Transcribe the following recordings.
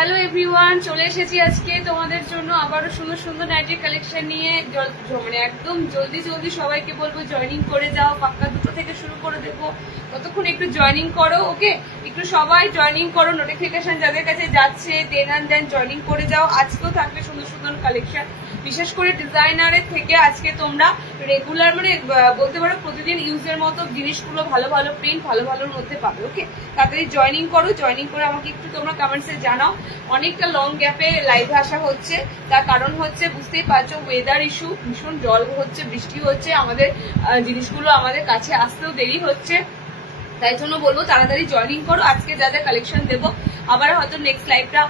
Hello everyone, চলে এসেছি আজকে তোমাদের জন্য আবারও সুন্দর সুন্দর নাইটির কালেকশন নিয়ে। মানে একদম জলদি জলদি সবাইকে বলবো জয়েনিং করে যাও। পাক্কা 2টো থেকে শুরু করে দেবো, ততক্ষণ একটু জয়েনিং করো। ওকে, একটু সবাই জয়েনিং করো। নোটিফিকেশন যাদের কাছে যাচ্ছে দেন জয়েনিং করে যাও। আজকেও থাকবে সুন্দর সুন্দর কালেকশন, বিশেষ করে ডিজাইনারের থেকে আজকে তোমরা রেগুলার মানে বলতে পারো প্রতিদিন ইউজের মতো জিনিসগুলো ভালো ভালো প্রিন্ট ভালো ভালোর মধ্যে পাবে। ওকে, তাড়াতাড়ি জয়েনিং করো। জয়েনিং করে আমাকে একটু তোমরা কমেন্টসে জানাও। অনেকটা লং গ্যাপে লাইভে আসা হচ্ছে, তার কারণ হচ্ছে বুঝতেই পারছো ওয়েদার ইস্যু, ভীষণ জল হচ্ছে, বৃষ্টি হচ্ছে, আমাদের জিনিসগুলো আমাদের কাছে আসতেও দেরি হচ্ছে। তাই জন্য বলবো তাড়াতাড়ি জয়েনিং করো। আজকে যা যা কালেকশন দেবো আবার হয়তো নেক্সট লাইভটা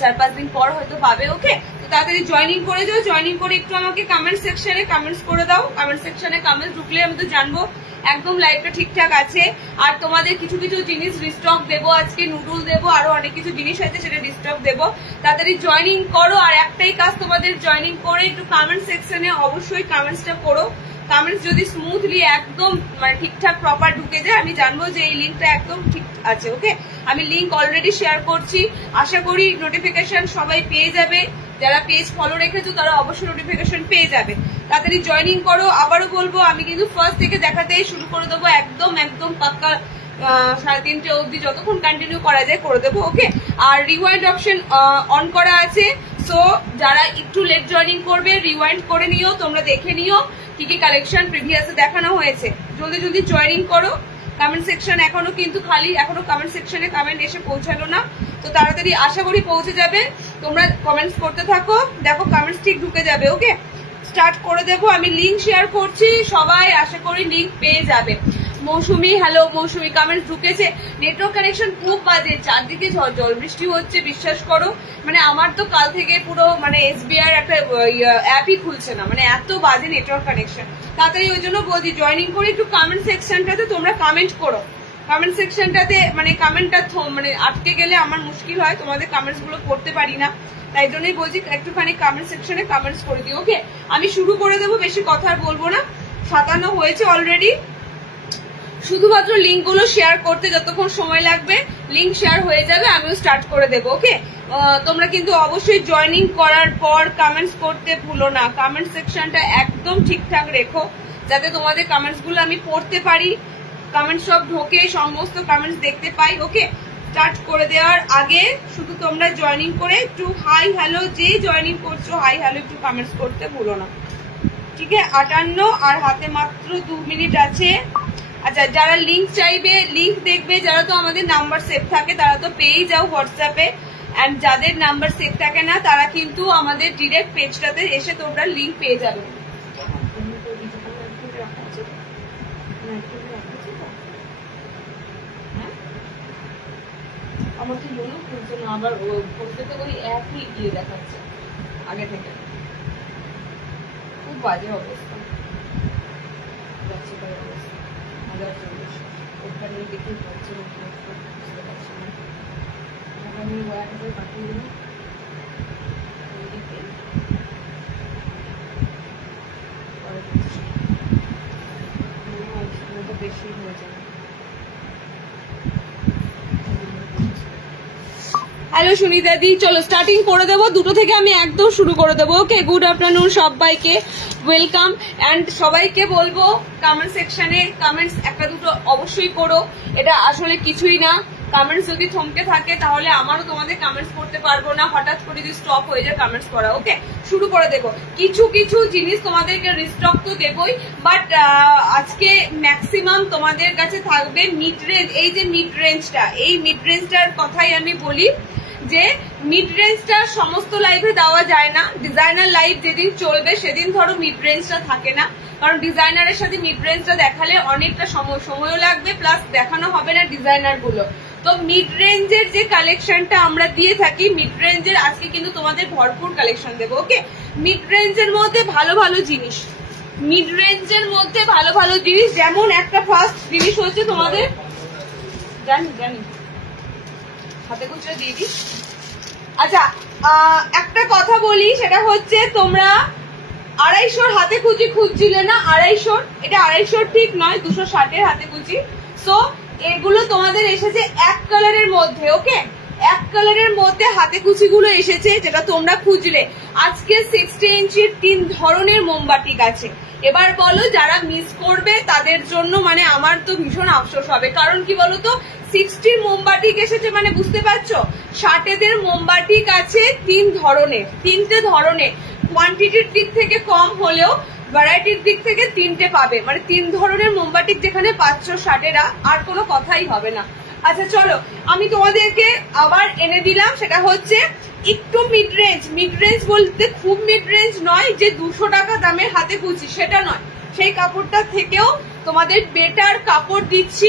4-5 দিন পর হয়তো পাবে। ওকে, তো তাড়াতাড়ি জয়েনিং করে যাও। জয়েনিং করে একটু আমাকে কমেন্ট সেকশনে কমেন্টস করে দাও। কমেন্ট সেকশনে কমেন্টস ঢুকলে আমি তো জানবো একদম লাইভটা ঠিকঠাক আছে। আর তোমাদের কিছু কিছু জিনিস রিস্টক দেবো আজকে, নুডল দেবো, আরো অনেক কিছু জিনিস আছে সেটা রিস্টক দেবো। তাড়াতাড়ি জয়েনিং করো। আর একটাই কাজ তোমাদের, জয়েনিং করে একটু কমেন্ট সেকশনে অবশ্যই কমেন্টসটা করো। কমেন্টস যদি স্মুথলি একদম মানে ঠিকঠাক প্রপার ঢুকে যায়, আমি জানবো যে এই লিঙ্কটা একদম ঠিক আছে। ওকে, আমি লিঙ্ক অলরেডি শেয়ার করছি, আশা করি নোটিফিকেশন সবাই পেয়ে যাবে। যারা পেজ ফলো রেখেছো তারা অবশ্যই নোটিফিকেশন পেয়ে যাবে। তাড়াতাড়ি জয়েনিং করো। আবারও বলবো আমি কিন্তু ফার্স্ট থেকে দেখাতেই শুরু করে দেবো, একদম একদম পাক্কা 3:30 অবধি যতক্ষণ কন্টিনিউ করা যায় করে দেবো। ওকে, আর রিওয়াইন্ড অপশন অন করা আছে, সো যারা একটু লেট জয়েনিং করবে রিওয়াইন্ড করে নিও, তোমরা দেখে নিও কি কি কালেকশন প্রিভিয়াসে দেখানো হয়েছে। জলদি জলদি জয়েনিং করো। কমেন্ট সেকশন এখনো কিন্তু খালি, এখনো কমেন্ট সেকশনে কমেন্ট এসে পৌঁছালো না, তো তাড়াতাড়ি আশা করি পৌঁছে যাবে। তোমরা কমেন্টস করতে থাকো, দেখো কমেন্টস ঠিক ঢুকে যাবে। ওকে, স্টার্ট করে দেবো। আমি লিঙ্ক শেয়ার করছি, সবাই আশা করি লিঙ্ক পেয়ে যাবে। মৌসুমি, হ্যালো মৌসুমি, কমেন্ট ঢুকেছে। নেটওয়ার্ক কানেকশন খুব বাজে, চারদিকে জল বৃষ্টি হচ্ছে, বিশ্বাস করো। মানে আমার তো কাল থেকে পুরো মানে SBI একটা অ্যাপই খুলছে না, মানে এত বাজে নেটওয়ার্ক কানেকশন। তাড়াতাড়ি ওই জন্য বলছি জয়েনিং করে একটু কমেন্ট সেকশনটাতে তোমরা কমেন্ট করো। কমেন্ট সেকশনটাতে মানে কমেন্টটা মানে আটকে গেলে আমার মুশকিল হয়, তোমাদের কমেন্টস গুলো করতে পারি না, তাই জন্যই বলছি একটুখানি কমেন্ট সেকশনে কমেন্টস করে দিও। ওকে, আমি শুরু করে দেবো, বেশি কথা আর বলবো না। 57 হয়েছে অলরেডি। শুধুমাত্র লিঙ্ক গুলো শেয়ার করতে যতক্ষণ সময় লাগবে, লিঙ্ক শেয়ার হয়ে যাবে, আমিও স্টার্ট করে দেবো। ওকে, তোমরা কিন্তু অবশ্যই জয়েনিং করার পর কমেন্টস করতে ভুলো না। কমেন্ট সেকশনটা একদম ঠিকঠাক রেখো, যাতে তোমাদের কমেন্টস গুলো আমি পড়তে পারি, কমেন্ট সব ঢোকে, সমস্ত কমেন্টস দেখতে পাই। ওকে, স্টার্ট করে দেওয়ার আগে শুধু তোমরা জয়েনিং করে একটু হাই হ্যালো, যে জয়েনিং করছো হাই হ্যালো একটু কমেন্টস করতে ভুলো না। ঠিক আছে, 58 আর হাতে মাত্র 2 মিনিট আছে। আচ্ছা, যারা লিঙ্ক চাইবে, লিঙ্ক দেখবে, যারা তো আমাদের নাম্বার সেভ থাকে তারা তো পেয়েই যাও হোয়াটসঅ্যাপে, এন্ড যাদের নাম্বার সেভ থাকে না তারা কিন্তু আমাদের ডিরেক্ট পেজটাতে এসে তোমরা লিঙ্ক পেয়ে যাবে। আমার তো মনে খুলছে না, আবার করতে তো ওই একই গিয়ে দেখাচ্ছে আগে থেকে। খুব বাজে অবস্থা যাচ্ছে তার অবস্থা। ওটা নিয়ে দেখেই পাচ্ছি না, বুঝতে পারছি না। আমি ওয়ারটা পাঠিয়ে দিই বেশি হয়ে যাবে। হ্যালো সুনিতা দি, চলো স্টার্টিং করে দেবো। 2টো থেকে আমি একদম শুরু করে দেবো। ওকে, গুড আফটারনুন সবাইকে, ওয়েলকাম। এন্ড সবাইকে বলবো কমেন্ট সেকশনে কমেন্টস একটা দুটো অবশ্যই করো। এটা আসলে কিছুই না, কমেন্টস যদি থমকে থাকে তাহলে আমারও তোমাদের কমেন্টস করতে পারবো না, হঠাৎ করে যদি স্টপ হয়ে যায় কমেন্টস করা। ওকে, শুরু করে দেবো। কিছু কিছু জিনিস তোমাদেরকে রিস্টক তো দেবই, বাট আজকে ম্যাক্সিমাম তোমাদের কাছে থাকবে মিড রেঞ্জ। এই যে মিড রেঞ্জটা, এই মিড রেঞ্জটার কথাই আমি বলি যে মিড রেঞ্জটা সমস্ত লাইভে দেওয়া যায় না। ডিজাইনার লাইভ যেদিন চলবে সেদিন ধরো মিড রেঞ্জটা থাকে না, কারণ ডিজাইনারের সাথে মিড রেঞ্জটা দেখালে অনেকটা সময়ও লাগবে, প্লাস দেখানো হবে না ডিজাইনার গুলো। তো মিড রেঞ্জের যে কালেকশনটা আমরা দিয়ে থাকি, মিড রেঞ্জের আজকে কিন্তু তোমাদের ভরপুর কালেকশন দেবো। ওকে, মিড রেঞ্জের মধ্যে ভালো ভালো জিনিস, মিড রেঞ্জের মধ্যে ভালো ভালো জিনিস, যেমন একটা ফার্স্ট জিনিস হচ্ছে তোমাদের, জানি হাতে কুচে দিয়ে দিই। আচ্ছা, একটা কথা বলি, সেটা হচ্ছে তোমরা 250 হাতে কুচি খুঁজছিলে না, 250, এটা 250 ঠিক নয়, 260 হাতে কুচি। সো এগুলো তোমাদের এসেছে এক কালারের মধ্যে। ওকে, এক কালারের মধ্যে হাতে কুচি গুলো এসেছে, যেটা তোমরা খুঁজলে। আজকে 60 ইঞ্চির 3 ধরনের মোমবাটিক আছে। এবার বলো, যারা মিস করবে তাদের জন্য মানে আমার তো ভীষণ আফসোস হবে। কারণ কি বলতো, 60 মোমবাটিক এসেছে মানে বুঝতে পারছো, 60 মোমবাটিক আছে 3 ধরনের, 3টে ধরনের। কোয়ান্টিটির দিক থেকে কম হলেও ভ্যারাইটির দিক থেকে 3টে পাবে, মানে 3 ধরনের মোমবাটিক যেখানে পাচ্ছ 60 আর কোনো কথাই হবে না। আচ্ছা চলো, আমি তোমাদেরকে আবার এনে দিলাম, সেটা হচ্ছে একটু মিড রেঞ্জ বলতে খুব মিড রেঞ্জ নয়, যে 200 টাকা দামের হাতে কুচি সেটা নয়, সেই কাপড়টা থেকেও তোমাদের বেটার কাপড় দিচ্ছি,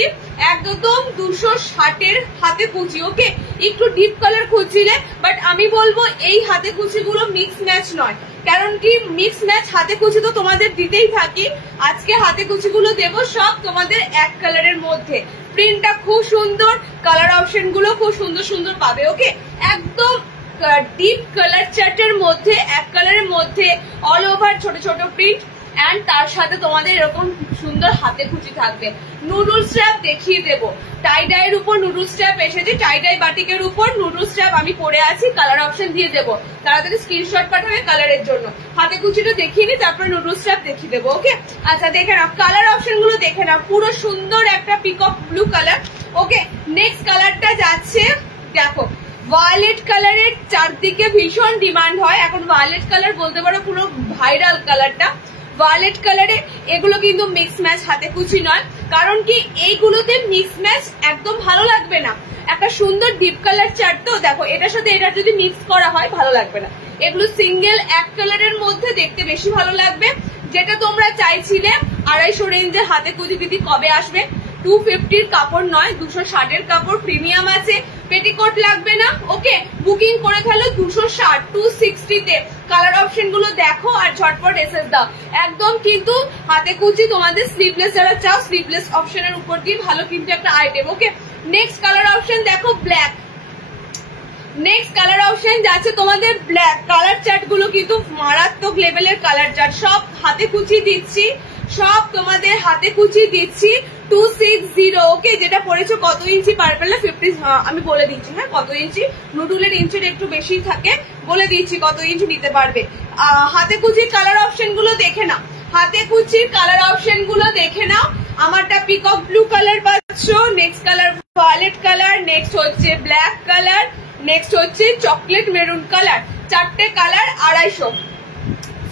একদম 260 হাতে কুচি। ওকে, একটু ডিপ কালার খুঁজছিলে, বাট আমি বলবো এই হাতে কুচি গুলো মিক্স ম্যাচ নয়। কারণ কি, মিক্স ম্যাচ হাতে কুচি তো তোমাদের দিতেই থাকি, আজকে হাতে কুচি গুলো দেবো সব তোমাদের এক কালারের মধ্যে। প্রিন্টটা খুব সুন্দর, কালার অপশন গুলো খুব সুন্দর সুন্দর পাবে। ওকে, একদম ডিপ কালার চার্টের মধ্যে, এক কালারের মধ্যে অল ওভার ছোট ছোট প্রিন্ট, এন্ড তার সাথে তোমাদের এরকম সুন্দর হাতে কুচি থাকবে। নুডল স্ট্র্যাপ দেখিয়ে দেবো, টাই ডাইয়ের উপর নুডল স্ট্র্যাপ এসেছে, টাই ডাই বাটিকের উপর নুডল স্ট্র্যাপ আমি পরে আছি, কালার অপশন দিয়ে দেবো, তাড়াতাড়ি স্ক্রিনশট পাঠাবে কালারের জন্য। হাতে কুচিটা দেখিয়ে নি, তারপরে নুডল স্ট্র্যাপ দেখিয়ে দেবো। ওকে, আচ্ছা দেখে নাও কালার অপশন গুলো, দেখে নাও পুরো সুন্দর একটা পিকক ব্লু কালার। ওকে, নেক্সট কালারটা যাচ্ছে, দেখো ভায়োলেট কালারের চারদিকে ভীষণ ডিমান্ড হয় এখন, ভায়োলেট কালার বলতে পারো পুরো ভাইরাল কালারটা। ভায়োলেট কালারে এগুলো কিন্তু মিক্স ম্যাচ হাতে কুচি নয়, কারণ কি এইগুলোতে মিক্স ম্যাচ একদম ভালো লাগবে না। একটা সুন্দর ডিপ কালার চার্ট তো, দেখো এটার সাথে এটা যদি মিক্স করা হয় ভালো লাগবে না, এগুলো সিঙ্গেল এক কালারের মধ্যে দেখতে বেশি ভালো লাগবে। যেটা তোমরা চাইছিলে 250 রেঞ্জের হাতে কুচি দিদি কবে আসবে, 250 কাপড় নয় 260 কাপড়, প্রিমিয়াম আছে, পেটিকোট লাগবে না। ওকে, বুকিং করে ফেলো 260 260 কালার অপশন গুলো দেখো আর ঝটপট এসএস দাও। একদম কিন্তু হাতে কুচি তোমাদের স্লিভলেস যারা চাও, স্লিভলেস অপশনের উপর দিয়ে ভালো কিন্তু একটা আইটেম। ওকে, নেক্সট কালার অপশন দেখো ব্ল্যাক, নেক্সট কালার অপশন যাচ্ছে তোমাদের ব্ল্যাক। কালার চার্ট গুলো কিন্তু মারাত্মক লেভেলের কালার চার্ট, সব হাতে কুচি দিচ্ছি, সব তোমাদের হাতে কুচি দিচ্ছি 260। ওকে, যেটা পড়েছো কত ইঞ্চি পারবেল না 50, আমি বলে দিচ্ছি হ্যাঁ কত ইঞ্চি, নুডুলের ইঞ্চির একটু বেশি থাকে, বলে দিচ্ছি কত ইঞ্চি নিতে পারবে। হাতে কুচির কালার অপশন গুলো দেখে নাও, হাতে কুচির কালার অপশন গুলো দেখে নাও। আমারটা পিকক ব্লু কালার পাচ্ছ, next colour violet colour, next হচ্ছে ব্ল্যাক কালার, নেক্সট হচ্ছে চকলেট মেরুন কালার। 4টে কালার 250,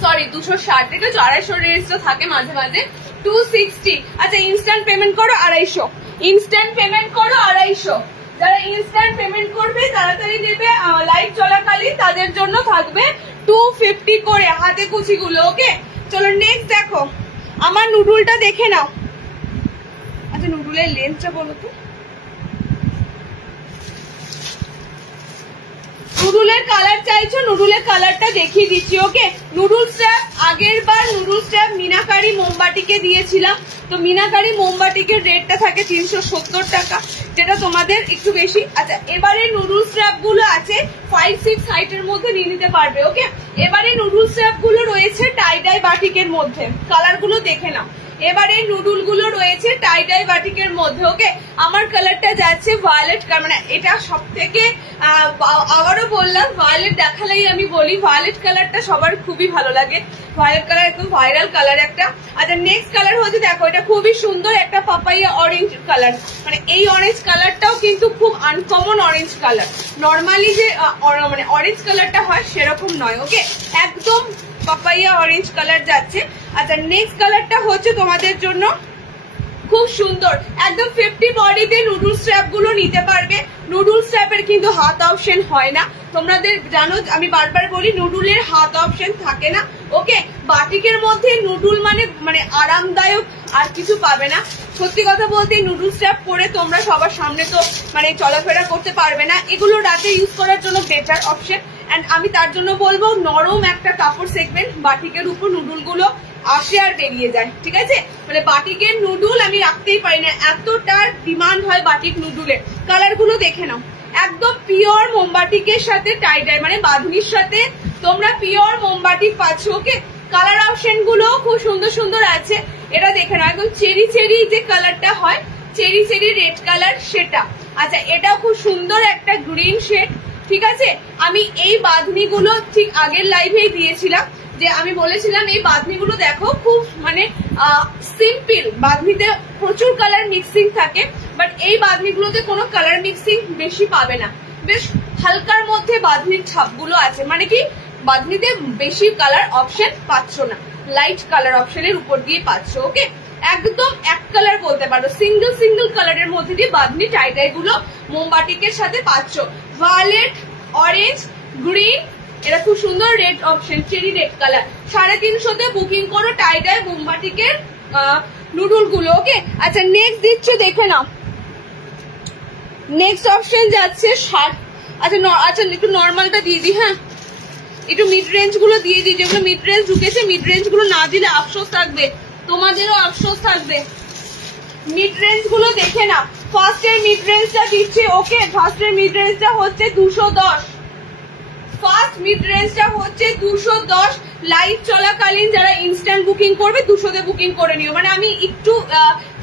সরি 260 থেকে 250 রেঞ্জটা থাকে মাঝে মাঝে। 260। আচ্ছা ইনস্ট্যান্ট পেমেন্ট করো 250, ইনস্ট্যান্ট পেমেন্ট করো 250। যারা ইনস্ট্যান্ট পেমেন্ট করবে তাড়াতাড়ি নেবে, লাইভ চলাকালীন তাদের জন্য থাকবে 250 করে হাতে কুচি গুলো। ওকে, চলো নেক্সট দেখো, আমার নুডুলটা দেখে নাও। আচ্ছা নুডুলের লেন্থটা বলো তো, নুডুলের কালার চাইছো, নুডুলের কালারটা দেখিয়ে দিচ্ছি। ওকে, নুডুল স্ট্র্যাপ আগের বার নুডুল স্ট্র্যাপ মিনাকারি মোমবাটিকে দিয়েছিলাম, তো মিনাকারি মোমবাটিকের রেটটা থাকে 370 টাকা, যেটা তোমাদের একটু বেশি। আচ্ছা এবারে নুডুল স্ট্র্যাপ গুলো আছে 5-6 হাইটের মধ্যে নিয়ে নিতে পারবে। ওকে, এবারে নুডুল স্ট্র্যাপ গুলো রয়েছে টাই ডাই বাটিকের মধ্যে, কালার গুলো দেখে নাও। এবারে নুডুল গুলো রয়েছে টাই ডাই বাটিকের মধ্যে। ওকে, আমার কালারটা যাচ্ছে ভায়োলেট কালার, মানে এটা সব থেকে আবারও বললাম ভায়োলেট দেখালেই আমি বলি ভায়োলেট কালারটা সবার খুবই ভালো লাগে, ভায়োলেট কালার একদম ভাইরাল কালার একটা। আচ্ছা নেক্সট কালার হচ্ছে দেখো, এটা খুবই সুন্দর একটা পাপাইয়া অরেঞ্জ কালার, মানে এই অরেঞ্জ কালারটাও কিন্তু খুব আনকমন অরেঞ্জ কালার, নর্মালি যে মানে অরেঞ্জ কালারটা হয় সেরকম নয়। ওকে, একদম পাপাইয়া অরেঞ্জ কালার যাচ্ছে। আচ্ছা নেক্সট কালারটা হচ্ছে তোমাদের জন্য খুব সুন্দর, একদম 50 বডিতে নুডুল স্ট্র্যাপ গুলো নিতে পারবে। নুডুল স্ট্র্যাপের কিন্তু হাত অপশন হয় না, তোমাদের জানো আমি বারবার বলি নুডুলের হাত অপশন থাকে না। ওকে, বাটিকের মধ্যে নুডুল মানে আরামদায়ক আর কিছু পাবে না। সত্যি কথা বলতে নুডুল স্ট্র্যাপ পরে তোমরা সবার সামনে তো মানে চলাফেরা করতে পারবে না, এগুলো রাতে ইউজ করার জন্য বেটার অপশন। এন্ড আমি তার জন্য বলবো নরম একটা কাপড় সেগমেন্ট, বাটিকের উপর নুডুল গুলো আসে আর বেরিয়ে যায়, ঠিক আছে, মানে বাটিকের নুডুল আমি রাখতেই পারি না, এতটা ডিমান্ড হয় বাটিক নুডুলের। কালার গুলো দেখে নাও, একদম পিওর মোমবাটিকের সাথে টাই ডাই, মানে বাঁধুনির সাথে তোমরা পিওর মোমবাটিক পাচ্ছ। ওকে, কালার অপশন গুলো খুব সুন্দর সুন্দর আছে, এটা দেখে নাও, একদম চেরি চেরি যে কালারটা হয়, চেরি চেরি রেড কালার সেটা। আচ্ছা এটাও খুব সুন্দর একটা গ্রিন শেড, ঠিক আছে। আমি এই বাঁধনিগুলো ঠিক আগের লাইভেই দিয়েছিলাম, যে আমি বলেছিলাম এই বাঁধনিগুলো দেখো খুব মানে সিম্পল, বাঁধনিতে প্রচুর কালার মিক্সিং থাকে, বাট এই বাঁধনিগুলোতে কোনো কালার মিক্সিং বেশি পাবে না, বেশ হালকার মধ্যে বাঁধনির ছাপগুলো আছে, মানে কি বাঁধনিতে বেশি কালার অপশন পাচ্ছ না, লাইট কালার অপশনের উপর দিয়ে পাচ্ছ। ওকে, একদম এক কালার বলতে পারো, সিঙ্গেল সিঙ্গেল কালারের মধ্যে দিয়ে বাঁধনি টাই ডাই গুলো মোমবাটিকের সাথে পাচ্ছ। ভায়োলেট, অরেঞ্জ, গ্রিন, এটা খুব সুন্দর red option, cherry red colour. 350 booking করো টাই ডাই মোমবাটিকের নুডুল গুলো। ওকে, আচ্ছা নেক্সট দিচ্ছ দেখে নাও। নেক্সট অপশন যাচ্ছে 60। আচ্ছা একটু নর্মালটা দিয়ে দিই, হ্যাঁ একটু মিড রেঞ্জ গুলো দিয়ে দিই, যেগুলো মিড রেঞ্জ ঢুকেছে মিড রেঞ্জ গুলো না দিলে আফসোস থাকবে, তোমাদেরও আফসোস থাকবে। মিড রেঞ্জ গুলো দেখে নাও। ফার্স্ট এর মিড রেঞ্জটা দিচ্ছি। ওকে, ফার্স্ট এর মিড রেঞ্জটা হচ্ছে 210, ফার্স্ট মিড রেঞ্জটা হচ্ছে 210। লাইভ চলাকালীন যারা ইনস্ট্যান্ট বুকিং করবে 200 তে বুকিং করে নিও, মানে আমি একটু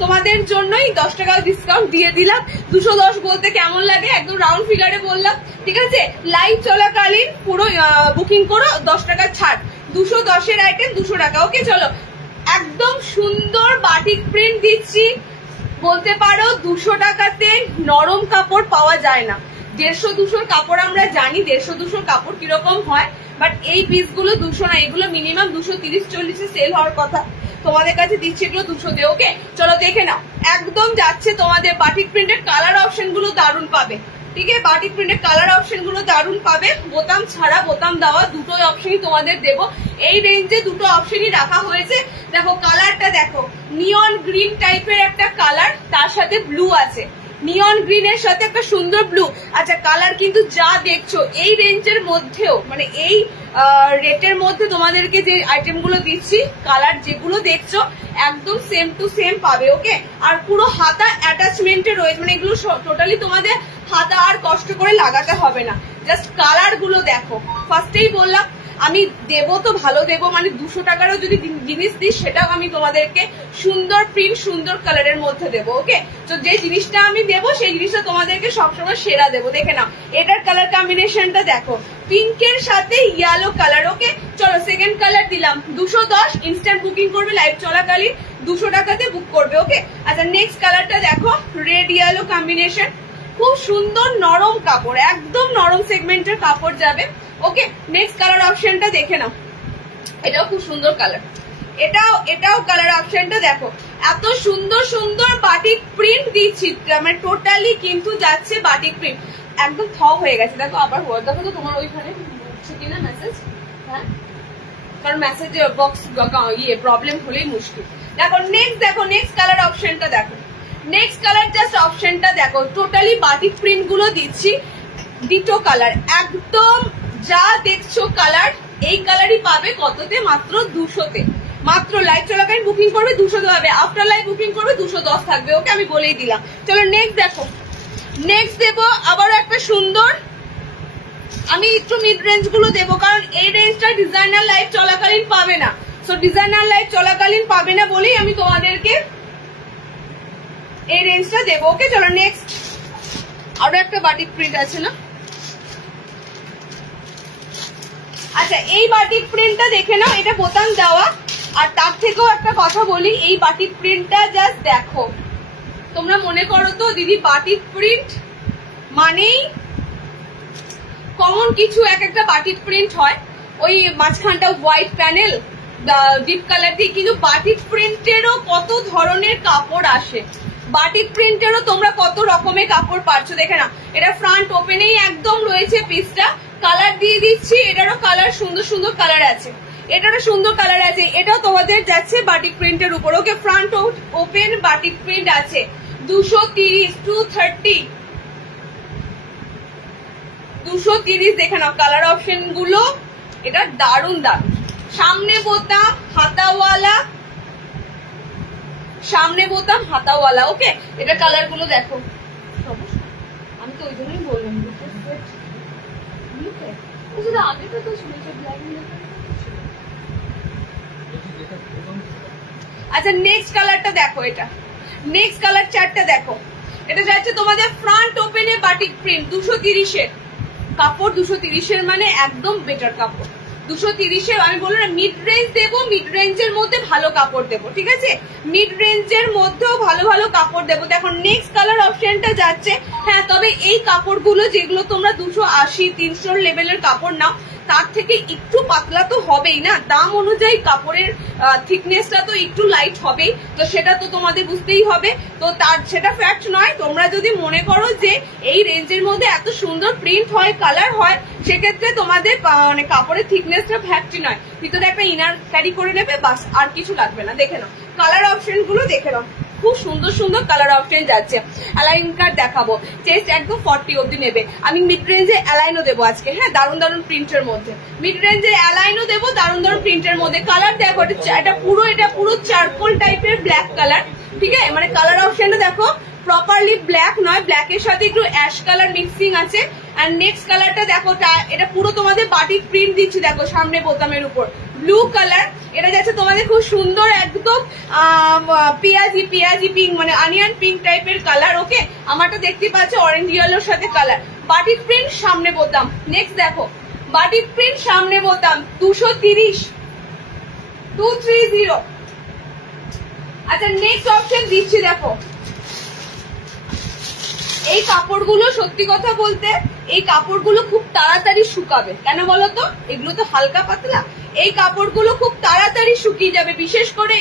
তোমাদের জন্যই 10 টাকা ডিসকাউন্ট দিয়ে দিলাম। 210 বলতে কেমন লাগে, একদম রাউন্ড ফিগারে বললাম, ঠিক আছে। লাইভ চলাকালীন পুরো বুকিং করো, 10 টাকা ছাড়, 210 এর আইটেম 200 টাকা। ওকে চলো, একদম সুন্দর বাটিক প্রিন্ট দিচ্ছি, বলতে পারো 200 টাকাতে নরম কাপড় পাওয়া যায় না। 150-200 কাপড় আমরা জানি 150-200 কাপড় কিরকম হয়, বাট এই পিস গুলো 200 না, এগুলো মিনিমাম 230-40 সেল হওয়ার কথা, তোমাদের কাছে দিচ্ছি এগুলো 200 তে। ওকে চলো দেখে নাও, একদম যাচ্ছে তোমাদের বাটিক প্রিন্টের কালার অপশন গুলো দারুণ পাবে, ঠিক আছে। বাটিক প্রিন্টের কালার অপশন গুলো দারুণ পাবে, বোতাম ছাড়া বোতাম দেওয়া দুটো অপশনই তোমাদের দেবো। এই রেঞ্জে দুটো অপশনই রাখা হয়েছে। দেখো কালারটা দেখো, নিয়ন গ্রিন টাইপের একটা কালার, তার সাথে ব্লু আছে, নিয়ন গ্রিনের সাথে একটা সুন্দর ব্লু। আচ্ছা কালার কিন্তু যা দেখছো এই রেঞ্জের মধ্যেও, মানে এই রেটের মধ্যে তোমাদেরকে যে আইটেম গুলো দিচ্ছি, কালার যেগুলো দেখছো একদম সেম টু সেম পাবে। ওকে, আর পুরো হাতা অ্যাটাচমেন্টে রয়েছে, মানে এগুলো টোটালি তোমাদের হাতা আর কষ্ট করে লাগাতে হবে না, জাস্ট কালার গুলো দেখো। ফার্স্টেই বললাম আমি দেবো তো ভালো দেবো, মানে 200 টাকারও যদি জিনিস দিই সেটাও আমি তোমাদেরকে সুন্দর প্রিন্ট সুন্দর কালারের মধ্যে দেবো। ওকে, তো যে জিনিসটা আমি দেবো সেই জিনিসটা তোমাদেরকে সবসময় সেরা দেবো। দেখে নাও এটার কালার কম্বিনেশনটা দেখো, পিঙ্কের সাথে ইয়েলো কালার। ওকে চলো সেকেন্ড কালার দিলাম 210, ইনস্ট্যান্ট বুকিং করবে লাইভ চলাকালীন 200 টাকাতে বুক করবে। ওকে, আচ্ছা নেক্সট কালারটা দেখো, রেড ইয়েলো কম্বিনেশন, খুব সুন্দর নরম কাপড়, একদম নরম সেগমেন্টের কাপড় যাবে। ওকে, নেক্সট কালার অপশনটা দেখে নাও, এটাও খুব সুন্দর কালার, এটাও কালার অপশনটা দেখো, এত সুন্দর সুন্দর বাটিক প্রিন্ট দিচ্ছি, মানে টোটালি কিন্তু যাচ্ছে বাটিক প্রিন্ট। একদম থ হয়ে গেছে, দেখো আবার দেখো তো তোমার ওইখানে হচ্ছে কিনা মেসেজ, হ্যাঁ কারণ মেসেজ বক্স প্রবলেম হলেই মুশকিল। দেখো নেক্সট কালার অপশনটা দেখো, নেক্সট কালার জাস্ট অপশনটা দেখো, টোটালি বাটিক প্রিন্ট গুলো দিচ্ছি, ডিটো কালার, একদম যা দেখছো কালার এই কালারই পাবে কততে, মাত্র 200 তে। মাত্র লাইভ চলাকালীন বুকিং করবে 200 হবে, আফটার লাইভ বুকিং করবে 210 থাকবে। ওকে আমি বলেই দিলাম। চলো নেক্সট দেখো, নেক্সট দেবো আবারও একটা সুন্দর, আমি একটু মিড রেঞ্জ গুলো দেবো কারণ এই রেঞ্জটা ডিজাইনার লাইভ চলাকালীন পাবে না, সো ডিজাইনার লাইভ চলাকালীন পাবে না বলেই আমি তোমাদেরকে এই রেঞ্জটা দেবো। ওকে চলো নেক্সট, আরো একটা বাটিক প্রিন্ট আছে না, আচ্ছা এই বাটিক প্রিন্টটা দেখে নাও, এটা বোতাম দেওয়া। আর তার থেকেও একটা কথা বলি, এই বাটিক প্রিন্টটা জাস্ট দেখো, তোমরা মনে করো তো দিদি বাটিক প্রিন্ট মানেই কমন কিছু এক একটা বাটিক প্রিন্ট হয়, ওই মাঝখানটা হোয়াইট প্যানেল ডিপ কালার দিয়ে, কিন্তু বাটিক প্রিন্টেরও কত ধরনের কাপড় আসে, বাটিক প্রিন্টেরও তোমরা কত রকমের কাপড় পাচ্ছ। দেখে না, এটা ফ্রন্ট ওপেনেই একদম রয়েছে পিসটা, কালার দিয়ে দিচ্ছি, এটারও কালার সুন্দর সুন্দর কালার আছে, এটারও সুন্দর কালার আছে, এটাও তোমাদের যাচ্ছে বাটিক প্রিন্টের উপর। ওকে, ফ্রন্ট ওপেন বাটিক প্রিন্ট আছে 230, 230, 230। দেখে নাও কালার অপশন গুলো, এটা দারুন দারুন। সামনে বোতাম হাতাওয়ালা, সামনে বোতাম হাতাওয়ালা। ওকে, এটা কালার গুলো দেখো, আমি তো ওই জন্যই বললাম আগেটা তো আচ্ছা নেক্সট কালারটা দেখো, এটা নেক্সট কালার চারটা দেখো, এটা যাচ্ছে তোমাদের ফ্রন্ট ওপেনে বাটিক প্রিন্ট 230-এর কাপড়, 230-এর মানে একদম বেটার কাপড়। 230-এর আমি বললাম না মিড রেঞ্জ দেবো, মিড রেঞ্জের মধ্যে ভালো কাপড় দেবো, ঠিক আছে, মিড রেঞ্জের মধ্যেও ভালো ভালো কাপড় দেবো। দেখো নেক্সট কালার অপশনটা যাচ্ছে, হ্যাঁ তবে এই কাপড়গুলো যেগুলো তোমরা 280-300 লেভেলের কাপড় নাও তার থেকে একটু পাতলা তো হবেই না, দাম অনুযায়ী কাপড়ের থিকনেসটা তো একটু লাইট হবেই, তো সেটা তো তোমাদের বুঝতেই হবে। তো তার সেটা ফ্যাক্ট নয়, তোমরা যদি মনে করো যে এই রেঞ্জের মধ্যে এত সুন্দর প্রিন্ট হয়, কালার হয়, সেক্ষেত্রে তোমাদের মানে কাপড়ের থিকনেসটা ফ্যাক্ট নয়, ভিতরে একটা ইনার ক্যারি করে নেবে, বাস আর কিছু লাগবে না। দেখে নাও কালার অপশন গুলো, দেখে নাও খুব সুন্দর সুন্দর কালার অপশন যাচ্ছে। অ্যালাইন কার্ড দেখাবো, চেস্ট একদম 40 অব্দি নেবে। আমি মিড রেঞ্জে অ্যালাইনও দেবো আজকে, হ্যাঁ দারুন দারুন প্রিন্টের মধ্যে মিড রেঞ্জে অ্যালাইনও দেবো, দারুন দারুন প্রিন্টের মধ্যে। কালার দেখো, এটা পুরো চারকোল টাইপের ব্ল্যাক কালার, ঠিক আছে, মানে কালার অপশনটা দেখো প্রপারলি ব্ল্যাক নয়, ব্ল্যাকের সাথে একটু অ্যাশ কালার মিক্সিং আছে। আর নেক্সট কালারটা দেখো, এটা পুরো তোমাদের বাটিক প্রিন্ট দিচ্ছি, দেখো সামনে বোতামের উপর ব্লু কালার। এটা যাচ্ছে তোমাদের খুব সুন্দর একদম পেঁয়াজি পিঙ্ক, মানে অনিয়ন পিঙ্ক টাইপের কালার। ওকে, আমারটা দেখতে পাচ্ছ অরেঞ্জ ইয়েলোর সাথে কালার, বাটিক প্রিন্ট সামনে বোতাম। নেক্সট দেখো বাটিক প্রিন্ট সামনে বোতাম 230। আচ্ছা নেক্সট অপশন দিচ্ছি, দেখো এই কাপড়গুলো সত্যি কথা বলতে এই কাপড়গুলো খুব তাড়াতাড়ি শুকাবে, কেন বলতো, এগুলো তো হালকা পাতলা, এই কাপড়গুলো খুব তাড়াতাড়ি শুকিয়ে যাবে, বিশেষ করে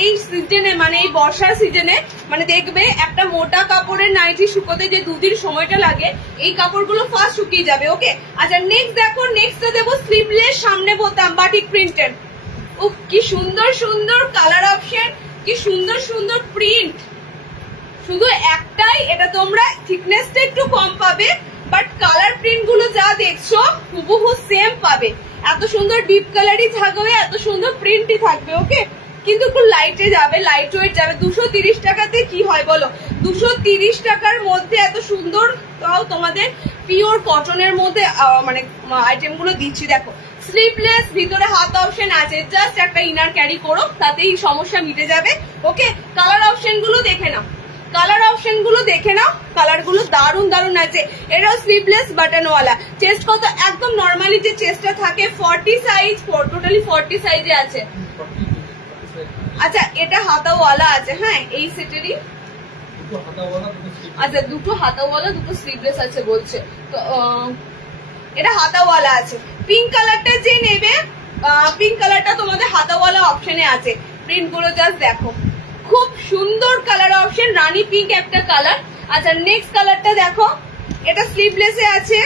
এই সিজনে, মানে এই বর্ষার সিজনে, মানে দেখবে একটা মোটা কাপড়ের নাইটি শুকোতে যে 2 দিন সময়টা লাগে, এই কাপড়গুলো ফাস্ট শুকিয়ে যাবে। ওকে, আচ্ছা নেক্সট দেখো, নেক্সটটা দেবো স্লিভলেস সামনে বোতাম বাটিক প্রিন্টের। উফ কি সুন্দর সুন্দর কালার অপশন, কি সুন্দর সুন্দর প্রিন্ট। শুধু একটাই, এটা তোমরা থিকনেসটা একটু কম পাবে, বাট কালার প্রিন্ট গুলো যা দেখছো হুবহু সেম পাবে। এত সুন্দর ডিপ কালারই থাকবে, এত সুন্দর প্রিন্টই থাকবে। ওকে, কিন্তু একটু লাইটে যাবে, লাইট ওয়েট যাবে। 230 টাকাতে কি হয় বলো, 230 টাকার মধ্যে এত সুন্দর, তাও তোমাদের পিওর কটনের মধ্যে মানে আইটেম গুলো দিচ্ছি। দেখো স্লিভলেস, ভিতরে হাত অপশন আছে, জাস্ট একটা ইনার ক্যারি করো, তাতেই সমস্যা মিটে যাবে। ওকে, কালার অপশন গুলো দেখে নাও, কালার অপশন গুলো দেখে নাও, কালার গুলো দারুন দারুন আছে। এটাও স্লিভলেস বাটনওয়ালা, চেস্ট কত একদম নর্মালি যে চেস্টটা থাকে 40 সাইজ, টোটালি 40 সাইজে আছে। আচ্ছা এটা হাতাওয়ালা আছে, হ্যাঁ এই সেটেরই, আচ্ছা দুটো হাতাওয়ালা দুটো স্লিভলেস আছে বলছে, তো এটা হাতাওয়ালা আছে। পিঙ্ক কালারটা যে নেবে, পিঙ্ক কালারটা তোমাদের হাতাওয়ালা অপশনে আছে। প্রিন্ট গুলো জাস্ট দেখো, খুব সুন্দর কালার অপশন, রানী পিঙ্ক একটা কালার। আচ্ছা নেক্সট কালারটা দেখো, এটা স্লিভলেসে আছে।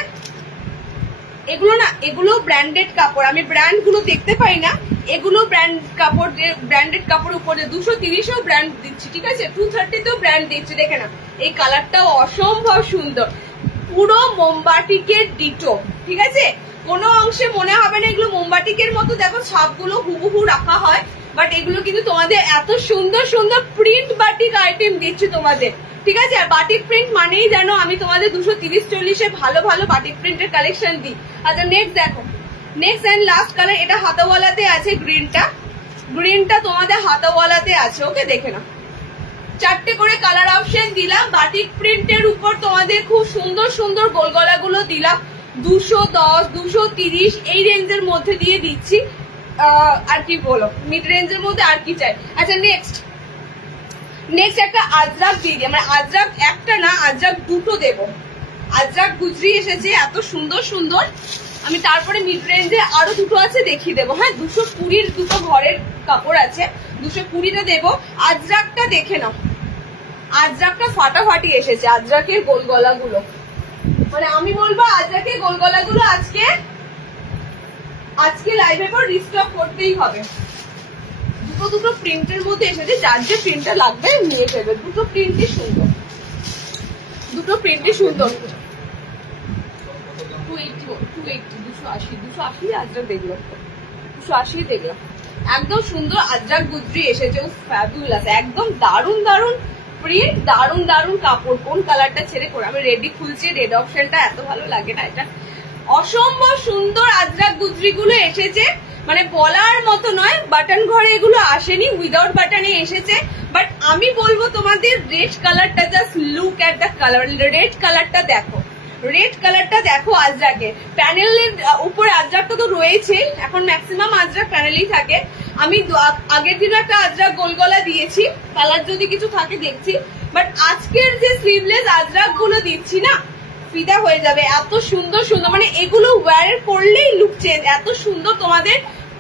এগুলো না, এগুলো ব্র্যান্ডেড কাপড়, আমি ব্র্যান্ড গুলো দেখতে পাই না, এগুলো ব্র্যান্ড কাপড়, ব্র্যান্ডেড কাপড় উপরে 230-এও ব্র্যান্ড দিচ্ছি, ঠিক আছে, 230-তেও ব্র্যান্ড দিচ্ছি। দেখে না এই কালারটাও অসম্ভব সুন্দর, পুরো মোমবাটিকের ডিটো, ঠিক আছে, কোনো অংশে মনে হবে না এগুলো মোমবাটিকের মতো। দেখো ছাপগুলো হুবহু রাখা হয়, বাট এগুলো কিন্তু তোমাদের এত সুন্দর সুন্দর প্রিন্ট বাটিক আইটেম দিচ্ছি তোমাদের, ঠিক আছে। আর বাটিক প্রিন্ট মানেই জানো আমি তোমাদের 230-40-এ ভালো ভালো বাটিক প্রিন্টের কালেকশন দিই। আচ্ছা নেক্সট দেখো, নেক্সট এন্ড লাস্ট কালার, এটা হাতাওয়ালাতে আছে, গ্রিনটা তোমাদের হাতাওয়ালাতে আছে। ওকে, দেখে না 4টে করে কালার অপশন দিলাম, বাটিক প্রিন্টের উপর তোমাদের খুব সুন্দর সুন্দর গোলগলাগুলো দিলাম। 210, 230 এই রেঞ্জের মধ্যে দিয়ে দিচ্ছি। আর কি বলো, মিড রেঞ্জের মধ্যে আর কি চাই। আচ্ছা নেক্সট একটা আজরাক দিয়ে দিই, মানে আজরাক একটা না, আজরাক দুটো দেবো। আজরাক গুজরি এসেছে এত সুন্দর সুন্দর, আমি তারপরে মিড রেঞ্জে আরো দুটো আছে দেখিয়ে দেবো। হ্যাঁ 220-র দুটো ঘরের কাপড় আছে, 220-টা দেবো। আজরাকটা দেখে নাও, আজরাকটা ফাটাফাটি এসেছে, আজরাকের গোলগলা গুলো, মানে আমি বলবো আজরাকের গোলগলা গুলো আজকে লাইভে পর রিস্টক করতেই হবে। দুটো প্রিন্টের মধ্যে এসেছে, যার যে প্রিন্টটা লাগবে নিয়ে যাবে। দুটো প্রিন্টই সুন্দর, 280 আজরাক দেখলাম, 280 দেখলাম, একদম সুন্দর আজরাক গুজরি এসেছে, ফ্যাবুলাস, একদম দারুন দারুন প্রিন্ট, দারুন দারুন কাপড়। কোন কালারটা ছেড়ে করে আমি রেডি খুলছি, রেড অপশনটা এত ভালো লাগে না, এটা অসম্ভব সুন্দর আজরাক গুজরি গুলো এসেছে। মানে বলার মতো নয়, বাটন ঘরে এগুলো আসেনি, উইদাউট বাটনে এসেছে। বাট আমি বলবো তোমাদের রেড কালারটা, just look at the colour, red কালারটা দেখো, রেড কালারটা দেখো। আজরাকে প্যানেলের উপরে আজরাকটা তো রয়েছে, এখন ম্যাক্সিমাম আজরাক প্যানেলেই থাকে। আমি আগের দিন একটা আজরাক গোলগলা দিয়েছি, কালার যদি কিছু থাকে দেখছি। বাট আজকের যে স্লিভলেস আজরাক গুলো দিচ্ছি না, ফিদা হয়ে যাবে। এত সুন্দর সুন্দর, মানে এগুলো ওয়্যার করলেই লুক চেঞ্জ। এত সুন্দর তোমাদের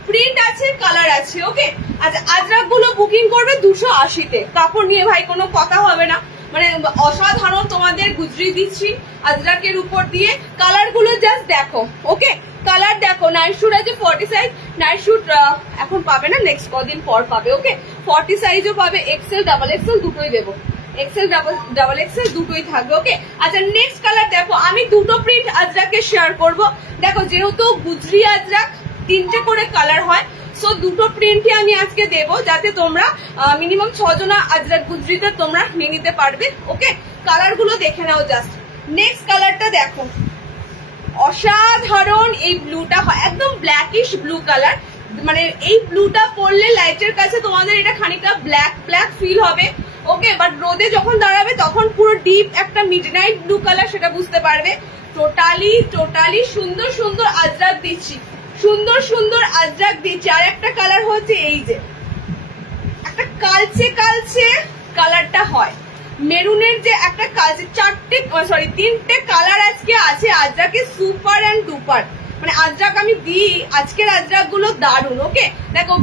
প্রিন্ট আছে, কালার আছে। ওকে, আচ্ছা আজরাক গুলো বুকিং করবে 280-তে। কাপড় নিয়ে ভাই কোনো কথা হবে না, মানে অসাধারণ তোমাদের গুজরি দিচ্ছি আজরাকের উপর দিয়ে। কালার গুলো জাস্ট দেখো। ওকে, কালার দেখো। নাইট শুট আছে 40 সাইজ, নাইট শুট এখন পাবে না, নেক্সট কদিন পর পাবে। ওকে, 40 সাইজও পাবে, এক্সেল ডাবল এক্সেল দুটোই দেবো, এক্সেল ডাবল এক্সেল দুটোই থাকবে। ওকে, আচ্ছা নেক্সট কালার দেখো। আমি দুটো প্রিন্ট আজরাকে শেয়ার করব। দেখো যেহেতু গুজরি আজরাক 3টে করে কালার হয়, সো দুটো প্রিন্টই আমি আজকে দেব, যাতে তোমরা মিনিমাম 6 জনা আজরাক গুজরিতে তোমরা নিয়ে নিতে পারবে। ওকে, কালার গুলো দেখে নাও জাস্ট। নেক্সট কালারটা দেখো, অসাধারণ। এই ব্লুটা হয় একদম ব্ল্যাকিশ ব্লু কালার, মানে এই ব্লুটা পরলে লাইটের কাছে তোমাদের এটা খানিকটা ব্ল্যাক ব্ল্যাক ফিল হবে। ওকে, বাট রোদে যখন দাঁড়াবে তখন পুরো ডিপ একটা মিডনাইট ব্লু কালার, সেটা বুঝতে পারবে। টোটালি সুন্দর সুন্দর আজরাক দিচ্ছি, সুন্দর সুন্দর আজরাক দিচ্ছি। আর একটা কালার হচ্ছে এই যে একটা কালচে কালচে কালারটা হয়, মেরুনের যে একটা কালচে, 3টে কালার আজকে আছে আজরাকে, সুপার অ্যান্ড ডুপার। মানে আজরাক আমি দিই, আজকের আজরাক গুলো দারুন। ওকে, দেখো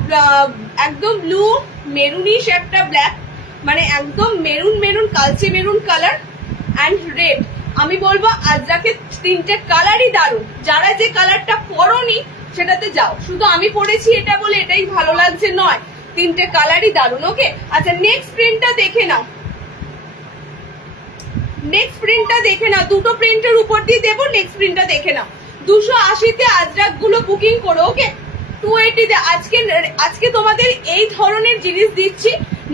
একদম ব্লু, মেরুনিশ একটা ব্ল্যাক, মানে একদম মেরুন মেরুন কালচে মেরুন কালার অ্যান্ড রেড। আমি বলবো আজরাকে 3টে কালারই দারুন। যারা যে কালারটা পরনি সেটাতে যাও, শুধু আমি পরেছি এটা বলে এটাই ভালো লাগছে নয়, 3টে কালারই দারুন। ওকে, আচ্ছা নেক্সট প্রিন্টটা দেখে নাও, নেক্সট প্রিন্টটা দেখে নাও। দুটো প্রিন্টের উপর দিয়ে দেবো, নেক্সট প্রিন্টটা দেখে নাও। 280-তে আজরাক গুলো বুকিং করো। ওকে, 280-তে আজকে তোমাদের এই ধরনের জিনিস দিচ্ছি।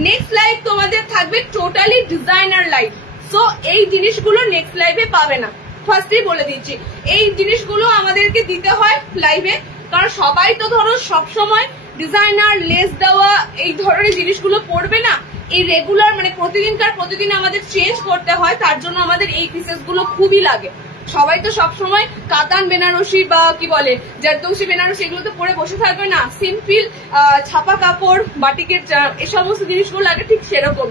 নেক্সট লাইভ তোমাদের থাকবে টোটালি ডিজাইনার লাইভ, সো এই জিনিসগুলো নেক্সট লাইভে পাবে না, ফার্স্টেই বলে দিচ্ছি। এই জিনিসগুলো আমাদেরকে দিতে হয় লাইভে, কারণ সবাই তো ধরো সবসময় ডিজাইনার লেস দেওয়া এই ধরনের জিনিসগুলো পড়বে না। এই রেগুলার মানে প্রতিদিন আমাদের চেঞ্জ করতে হয়, তার জন্য আমাদের এই পিসেস গুলো খুবই লাগে। সবাই তো সবসময় কাতান বেনারসি বা কি বলে জারদৌসি বেনারসি এগুলো তো পরে বসে থাকবে না। সিম্পল ছাপা কাপড়, বাটিকের এই সমস্ত জিনিসগুলো লাগে, ঠিক সেরকম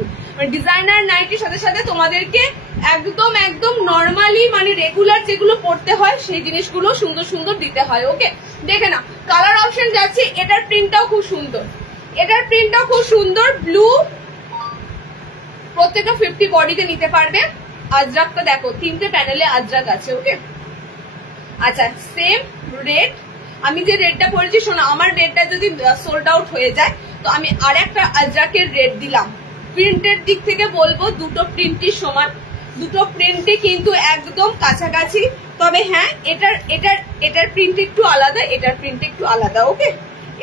ডিজাইনার নাইটির সাথে সাথে তোমাদেরকে একদম নর্মালি মানে রেগুলার যেগুলো পড়তে হয় সেই জিনিসগুলো সুন্দর সুন্দর দিতে হয়। ওকে, দেখে না কালার অপশন যাচ্ছে। এটার প্রিন্টটাও খুব সুন্দর, ব্লু, প্রত্যেকটা 50 বডিতে নিতে পারবে। আজরাকটা দেখো 3টে প্যানেলে আজরাক আছে। ওকে, আচ্ছা সেম রেড। আমি যে রেডটা পরেছি, শোনো আমার রেডটা যদি সোল্ড আউট হয়ে যায় তো আমি আর একটা আজরাকের রেড দিলাম। প্রিন্টের দিক থেকে বলবো দুটো প্রিন্টই সমান, দুটো প্রিন্টে কিন্তু একদম কাছাকাছি। তবে হ্যাঁ এটার প্রিন্ট একটু আলাদা, এটার প্রিন্ট একটু আলাদা। ওকে,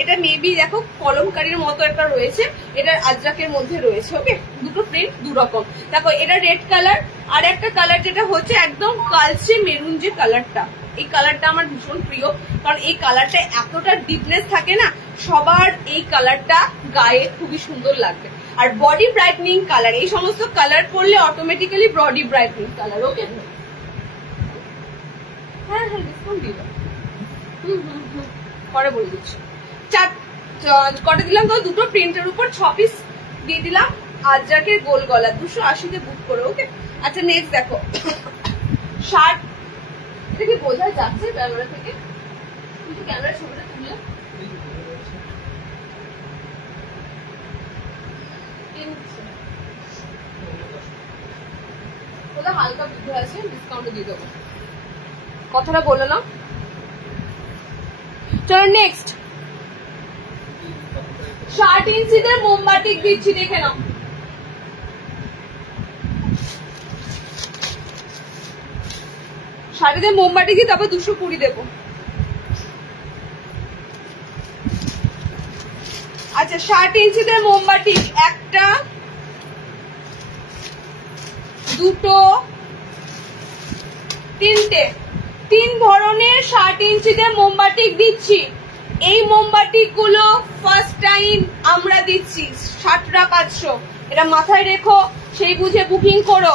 এটা মেবি দেখো কলমকারীর মতো একটা রয়েছে, এটার আজরাকের মধ্যে রয়েছে। ওকে, দুটো প্রিন্ট দুরকম। দেখো এটা রেড কালার, আর একটা কালার যেটা হচ্ছে একদম কালচে মেরুন যে কালারটা, এই কালারটা আমার ভীষণ প্রিয়, কারণ এই কালারটা এতটা ডিপনেস থাকে না, সবার এই কালারটা গায়ে খুবই সুন্দর লাগবে। আর বডি ব্রাইটনিং কালার, এই সমস্ত কালার পরলে অটোমেটিক্যালি বডি ব্রাইটনিং কালার। ওকে, হ্যাঁ ডিসকাউন্ট দিল, পরে বলে দিচ্ছি। কটা দিলাম তো, দুটো প্রিন্টের উপর 6 পিস দিয়ে দিলাম আজরাকের গোল গলা, 280-তে বুক করে। ওকে, আচ্ছা নেক্সট দেখো শার্ট। এটা কি বোঝা যাচ্ছে ক্যামেরা থেকে? কিন্তু ক্যামেরা ছবিটা তুললে ওটা হালকা বুদ্ধি আছে, ডিসকাউন্ট দিয়ে দেবো, কথাটা বলে না। চলো নেক্সট 60 ইঞ্চিদের মোমবাটিক দিচ্ছি, দেখে নাও। শাড়িতে মোমবাটিক দিয়ে তারপর 220 দেবো। আচ্ছা 60 ইঞ্চিদের মোমবাটিক, একটা, দুটো, 3টে, 3 ধরনের 60 ইঞ্চিদের মোমবাটিক দিচ্ছি। এই মোমবাতি গুলো ফার্স্ট টাইম আমরা দিচ্ছি 60/500, এটা মাথায় রেখো, সেই বুঝে বুকিং করো।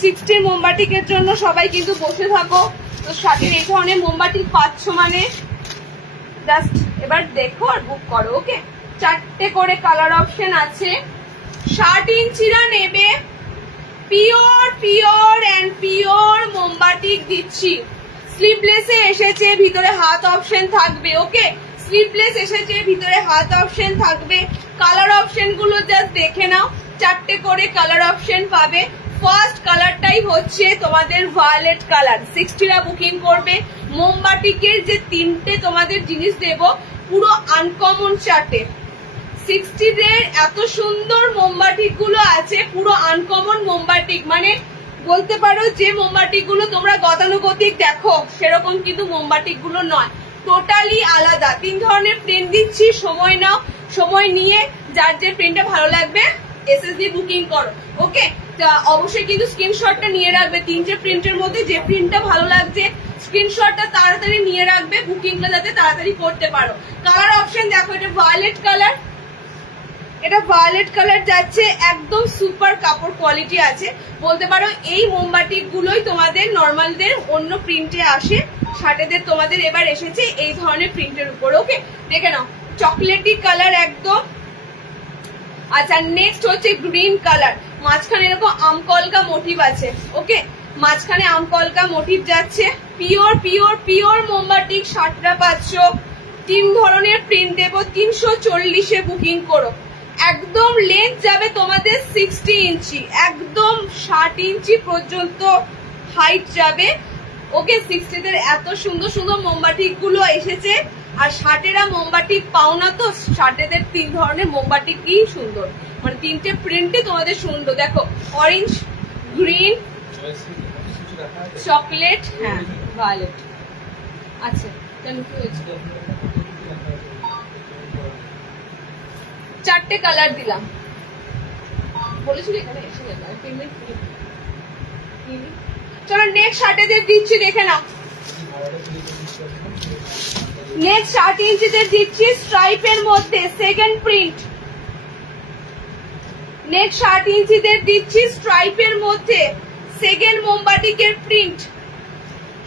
60 মোমবাতিকের জন্য সবাই কিন্তু বসে থাকো। তো 60 এই ধরনের মোমবাতি পাচ্ছ মানে জাস্ট এবার দেখো আর বুক করো। ওকে, 4টে করে কালার অপশন আছে। 60 ইঞ্চিরা নেবে, পিওর এন্ড পিওর মোমবাতিক দিচ্ছি। স্লিভলেসে এসেছে, ভিতরে হাত অপশন থাকবে। ওকে, স্লিভলেস এসেছে, ভিতরে হাত অপশন থাকবে। কালার অপশন গুলো জাস্ট দেখে নাও, 4টে করে কালার অপশন পাবে। ফার্স্ট কালারটাই হচ্ছে তোমাদের ভায়োলেট কালার। 60রা বুকিং করবে। মোমবাতিকের যে 3টে তোমাদের জিনিস দেব, পুরো আনকমন 4টে। 60দের এত সুন্দর মোমবাতিক গুলো আছে, পুরো আনকমন মোমবাতিক, মানে বলতে পারো যে মোমবাতিক গুলো তোমরা গতানুগতিক দেখো সেরকম কিন্তু মোমবাতিক গুলো নয়, টোটালি আলাদা। 3 ধরনের প্রিন্ট দিচ্ছি, সময় নাও, সময় নিয়ে যার যে প্রিন্টটা ভালো লাগবে এসএসডি বুকিং করো। ওকে, অবশ্যই কিন্তু স্ক্রিনশটটা নিয়ে রাখবে। 3টে প্রিন্টের মধ্যে যে প্রিন্টটা ভালো লাগছে স্ক্রিনশটটা তাড়াতাড়ি নিয়ে রাখবে, বুকিংটা যাতে তাড়াতাড়ি করতে পারো। কালার অপশন দেখো, এটা ভায়োলেট কালার, এটা ভায়োলেট কালার যাচ্ছে, একদম সুপার কাপড় কোয়ালিটি আছে। বলতে পারো এই মোমবাতি গুলোই তোমাদের নর্মালদের অন্য প্রিন্টে আসে, 60দের তোমাদের এবার এসেছে এই ধরনের প্রিন্টের উপর। ওকে, দেখে নাও, চকলেটি কালার একদম। আচ্ছা, নেক্সট হচ্ছে গ্রিন কালার, মাঝখানে এরকম আমকলকা মোটিভ আছে। ওকে, মাঝখানে আমকলকা মোটিভ যাচ্ছে, পিওর মোমবাতিক 60/500। 3 ধরনের প্রিন্ট দেবো, 340-এ বুকিং করো। একদম লেন্থ যাবে তোমাদের 60 ইঞ্চি, একদম 60 ইঞ্চি পর্যন্ত হাইট যাবে। ওকে, 60দের এত সুন্দর সুন্দর মোমবাতিক গুলো এসেছে, আর 60এরা মোমবাতিক পাও না, তো 60দের 3 ধরনের মোমবাতিক কি সুন্দর, মানে 3টে প্রিন্টে তোমাদের সুন্দর। দেখো, অরেঞ্জ, গ্রিন, চকলেট, হ্যাঁ ভায়োলেট। আচ্ছা, কনফিউজ, 4টে কালার দিলাম, বলেছিল এখানে এসে গেল পেমেন্ট। চলো নেক্সট 60দের দিচ্ছি, দেখে নাও। নেক্সট 60 ইঞ্চিদের দিচ্ছি স্ট্রাইপের মধ্যে, সেকেন্ড প্রিন্ট। নেক্সট 60 ইঞ্চিদের দিচ্ছি স্ট্রাইপের মধ্যে, সেকেন্ড মোমবাতিকের প্রিন্ট।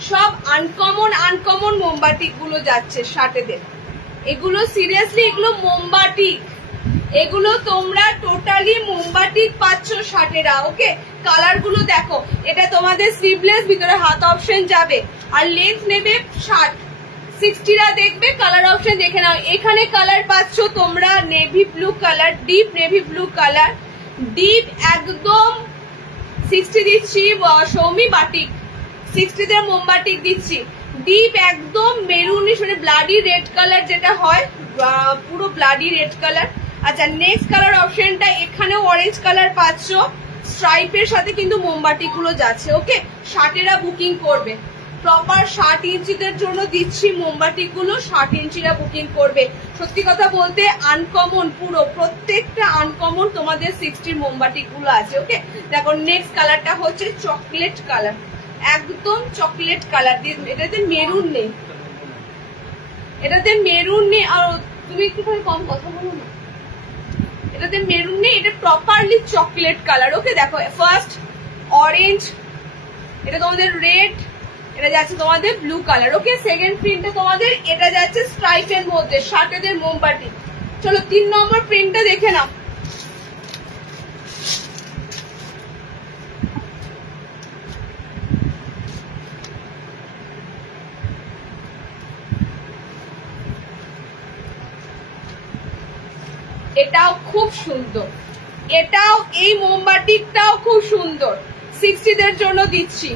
সব আনকমন মোমবাতিক গুলো যাচ্ছে 60দের। এগুলো সিরিয়াসলি, এগুলো মোমবাতিক, এগুলো তোমরা টোটালি মোমবাতিক পাচ্ছ 60এরা। ওকে, কালার গুলো দেখো, এটা তোমাদের স্লিভলেস, ভিতরে হাত অপশন যাবে, আর লেন্থ নেবে 60। 60রা দেখবে, কালার অপশন দেখে নাও। এখানে কালার পাচ্ছ তোমরা navy blue colour, deep navy blue colour, deep একদম 60 দিচ্ছি সৌমি বাটিক। 60দের মোমবাতিক দিচ্ছি ডিপ একদম মেরুনিশ, মানে ব্লাডি রেড কালার যেটা হয়, পুরো ব্লাডি রেড কালার। আচ্ছা, নেক্সট কালার অপশনটা, এখানেও অরেঞ্জ কালার পাচ্ছ, স্ট্রাইপের সাথে কিন্তু মোমবাতি গুলো যাচ্ছে। ওকে, 60এরা বুকিং করবে। প্রপার 60 ইঞ্চিদের জন্য দিচ্ছি মোমবাতি গুলো, 60 ইঞ্চিরা বুকিং করবে। সত্যি কথা বলতে আনকমন, পুরো প্রত্যেকটা আনকমন তোমাদের 60 মোমবাতি গুলো আছে। ওকে, দেখো নেক্সট কালারটা হচ্ছে চকলেট কালার, একদম চকলেট কালার। এটাতে মেরুন নেই, এটাতে মেরুন নেই। আর তুমি একটুখানি কম কথা বলো না, এটাতে মেরুন নেই, এটা প্রপারলি চকলেট কালার। ওকে, দেখো ফার্স্ট অরেঞ্জ, এটা তোমাদের রেড, এটা যাচ্ছে তোমাদের ব্লু কালার। ওকে, সেকেন্ড প্রিন্টে তোমাদের এটা যাচ্ছে স্ট্রাইপের মধ্যে 60দের মোমবাতি। চলো 3 নম্বর প্রিন্টটা দেখে নাও। এটাও খুব সুন্দর, এটাও এই মোমবাতিটাও খুব সুন্দর। 60দের জন্য দিচ্ছি,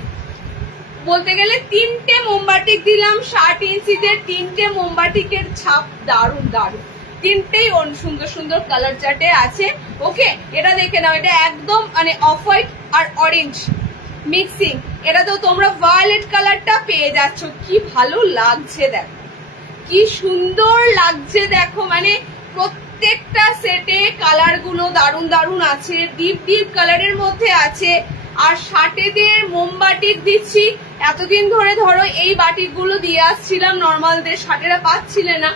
বলতে গেলে 3টে মোমবাতিক দিলাম 60 ইঞ্চিদের। 3টে মোমবাতিকের ছাপ দারুণ দারুণ, 3টেই সুন্দর সুন্দর কালার চার্টে আছে। ওকে, এটা দেখে নাও, এটা একদম মানে অফ হোয়াইট আর অরেঞ্জ মিক্সিং। এটা তো তোমরা ভায়োলেট কালারটা পেয়ে যাচ্ছ, কি ভালো লাগছে দেখো, কি সুন্দর লাগছে দেখো, মানে প্রত্যেকটা সেটে কালার গুলো দারুণ দারুণ আছে, ডিপ ডিপ কালারের মধ্যে আছে। আর 60দের মোমবাতিক দিচ্ছি। এতদিন ধরে ধরো এই বাটিক গুলো দিয়ে আসছিলাম নর্মালদের, 60এরা পাচ্ছিলে না,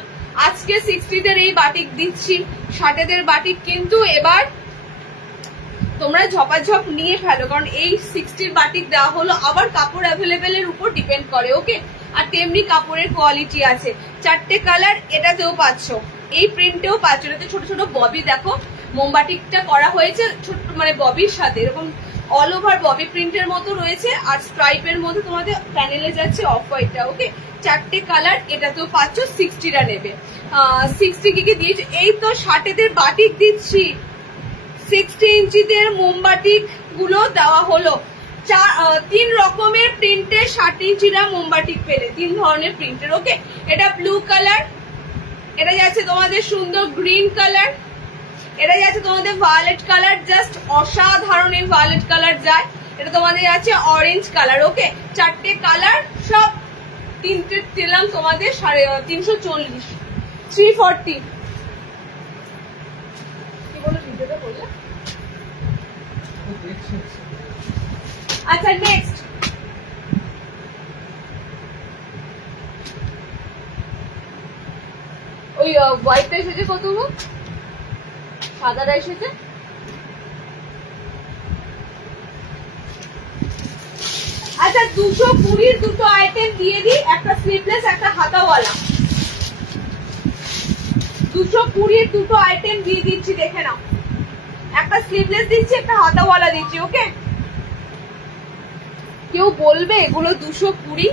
আজকে 60দের এই বাটিক দিচ্ছি, 60দের বাটিক কিন্তু এবার তোমরা ঝপাঝপ নিয়ে ফেলো, কারণ এই 60র বাটিক দেওয়া হলো, আবার কাপড় অ্যাভেলেবেল এর উপর ডিপেন্ড করে। ওকে, আর তেমনি কাপড়ের কোয়ালিটি আছে। 4টে কালার এটাতেও পাচ্ছ, এই প্রিন্টেও পাচ্ছ। এটাতে ছোট ছোট ববি দেখো, মোমবাটিকটা করা হয়েছে ছোট মানে ববির সাথে, এরকম অল ওভার ববি প্রিন্টের মতো রয়েছে, আর স্ট্রাইপের মধ্যে তোমাদের প্যানেলে যাচ্ছে অফ হোয়াইটটা। ওকে, 4টে কালার এটাতেও পাচ্ছ। 60টা নেবে। 60 কি দিয়েছি, এই তো 60দের বাটিক দিচ্ছি। 60 ইঞ্চিদের মোমবাটিক গুলো দেওয়া হলো। 3 রকমের প্রিন্টের 60 ইঞ্চিরা মোমবাটিক পেলে, 3 ধরনের প্রিন্টের। ওকে, এটা ব্লু কালার, এটা যাচ্ছে তোমাদের সুন্দর গ্রিন কালার, এটা যাচ্ছে তোমাদের ভায়োলেট কালার, জাস্ট অসাধারণ ভায়োলেট কালার যায়। এটা তোমাদের যাচ্ছে অরেঞ্জ কালার। ওকে, 4টে কালার সব 3টে দিলাম তোমাদের 340, 340। কি বলো ভিডিওটা বললে? আচ্ছা, নেক্সট ওই হোয়াইটটা এসেছে কত, সাদাটা এসেছে। আচ্ছা, 220 দুটো আইটেম দিয়ে দিই, একটা স্লিভলেস একটা হাতাওয়ালা। 220 দুটো আইটেম দিয়ে দিচ্ছি, দেখে নাও। একটা স্লিভলেস দিচ্ছি, একটা হাতাওয়ালা দিচ্ছি। ওকে, কেউ বলবে এগুলো 220,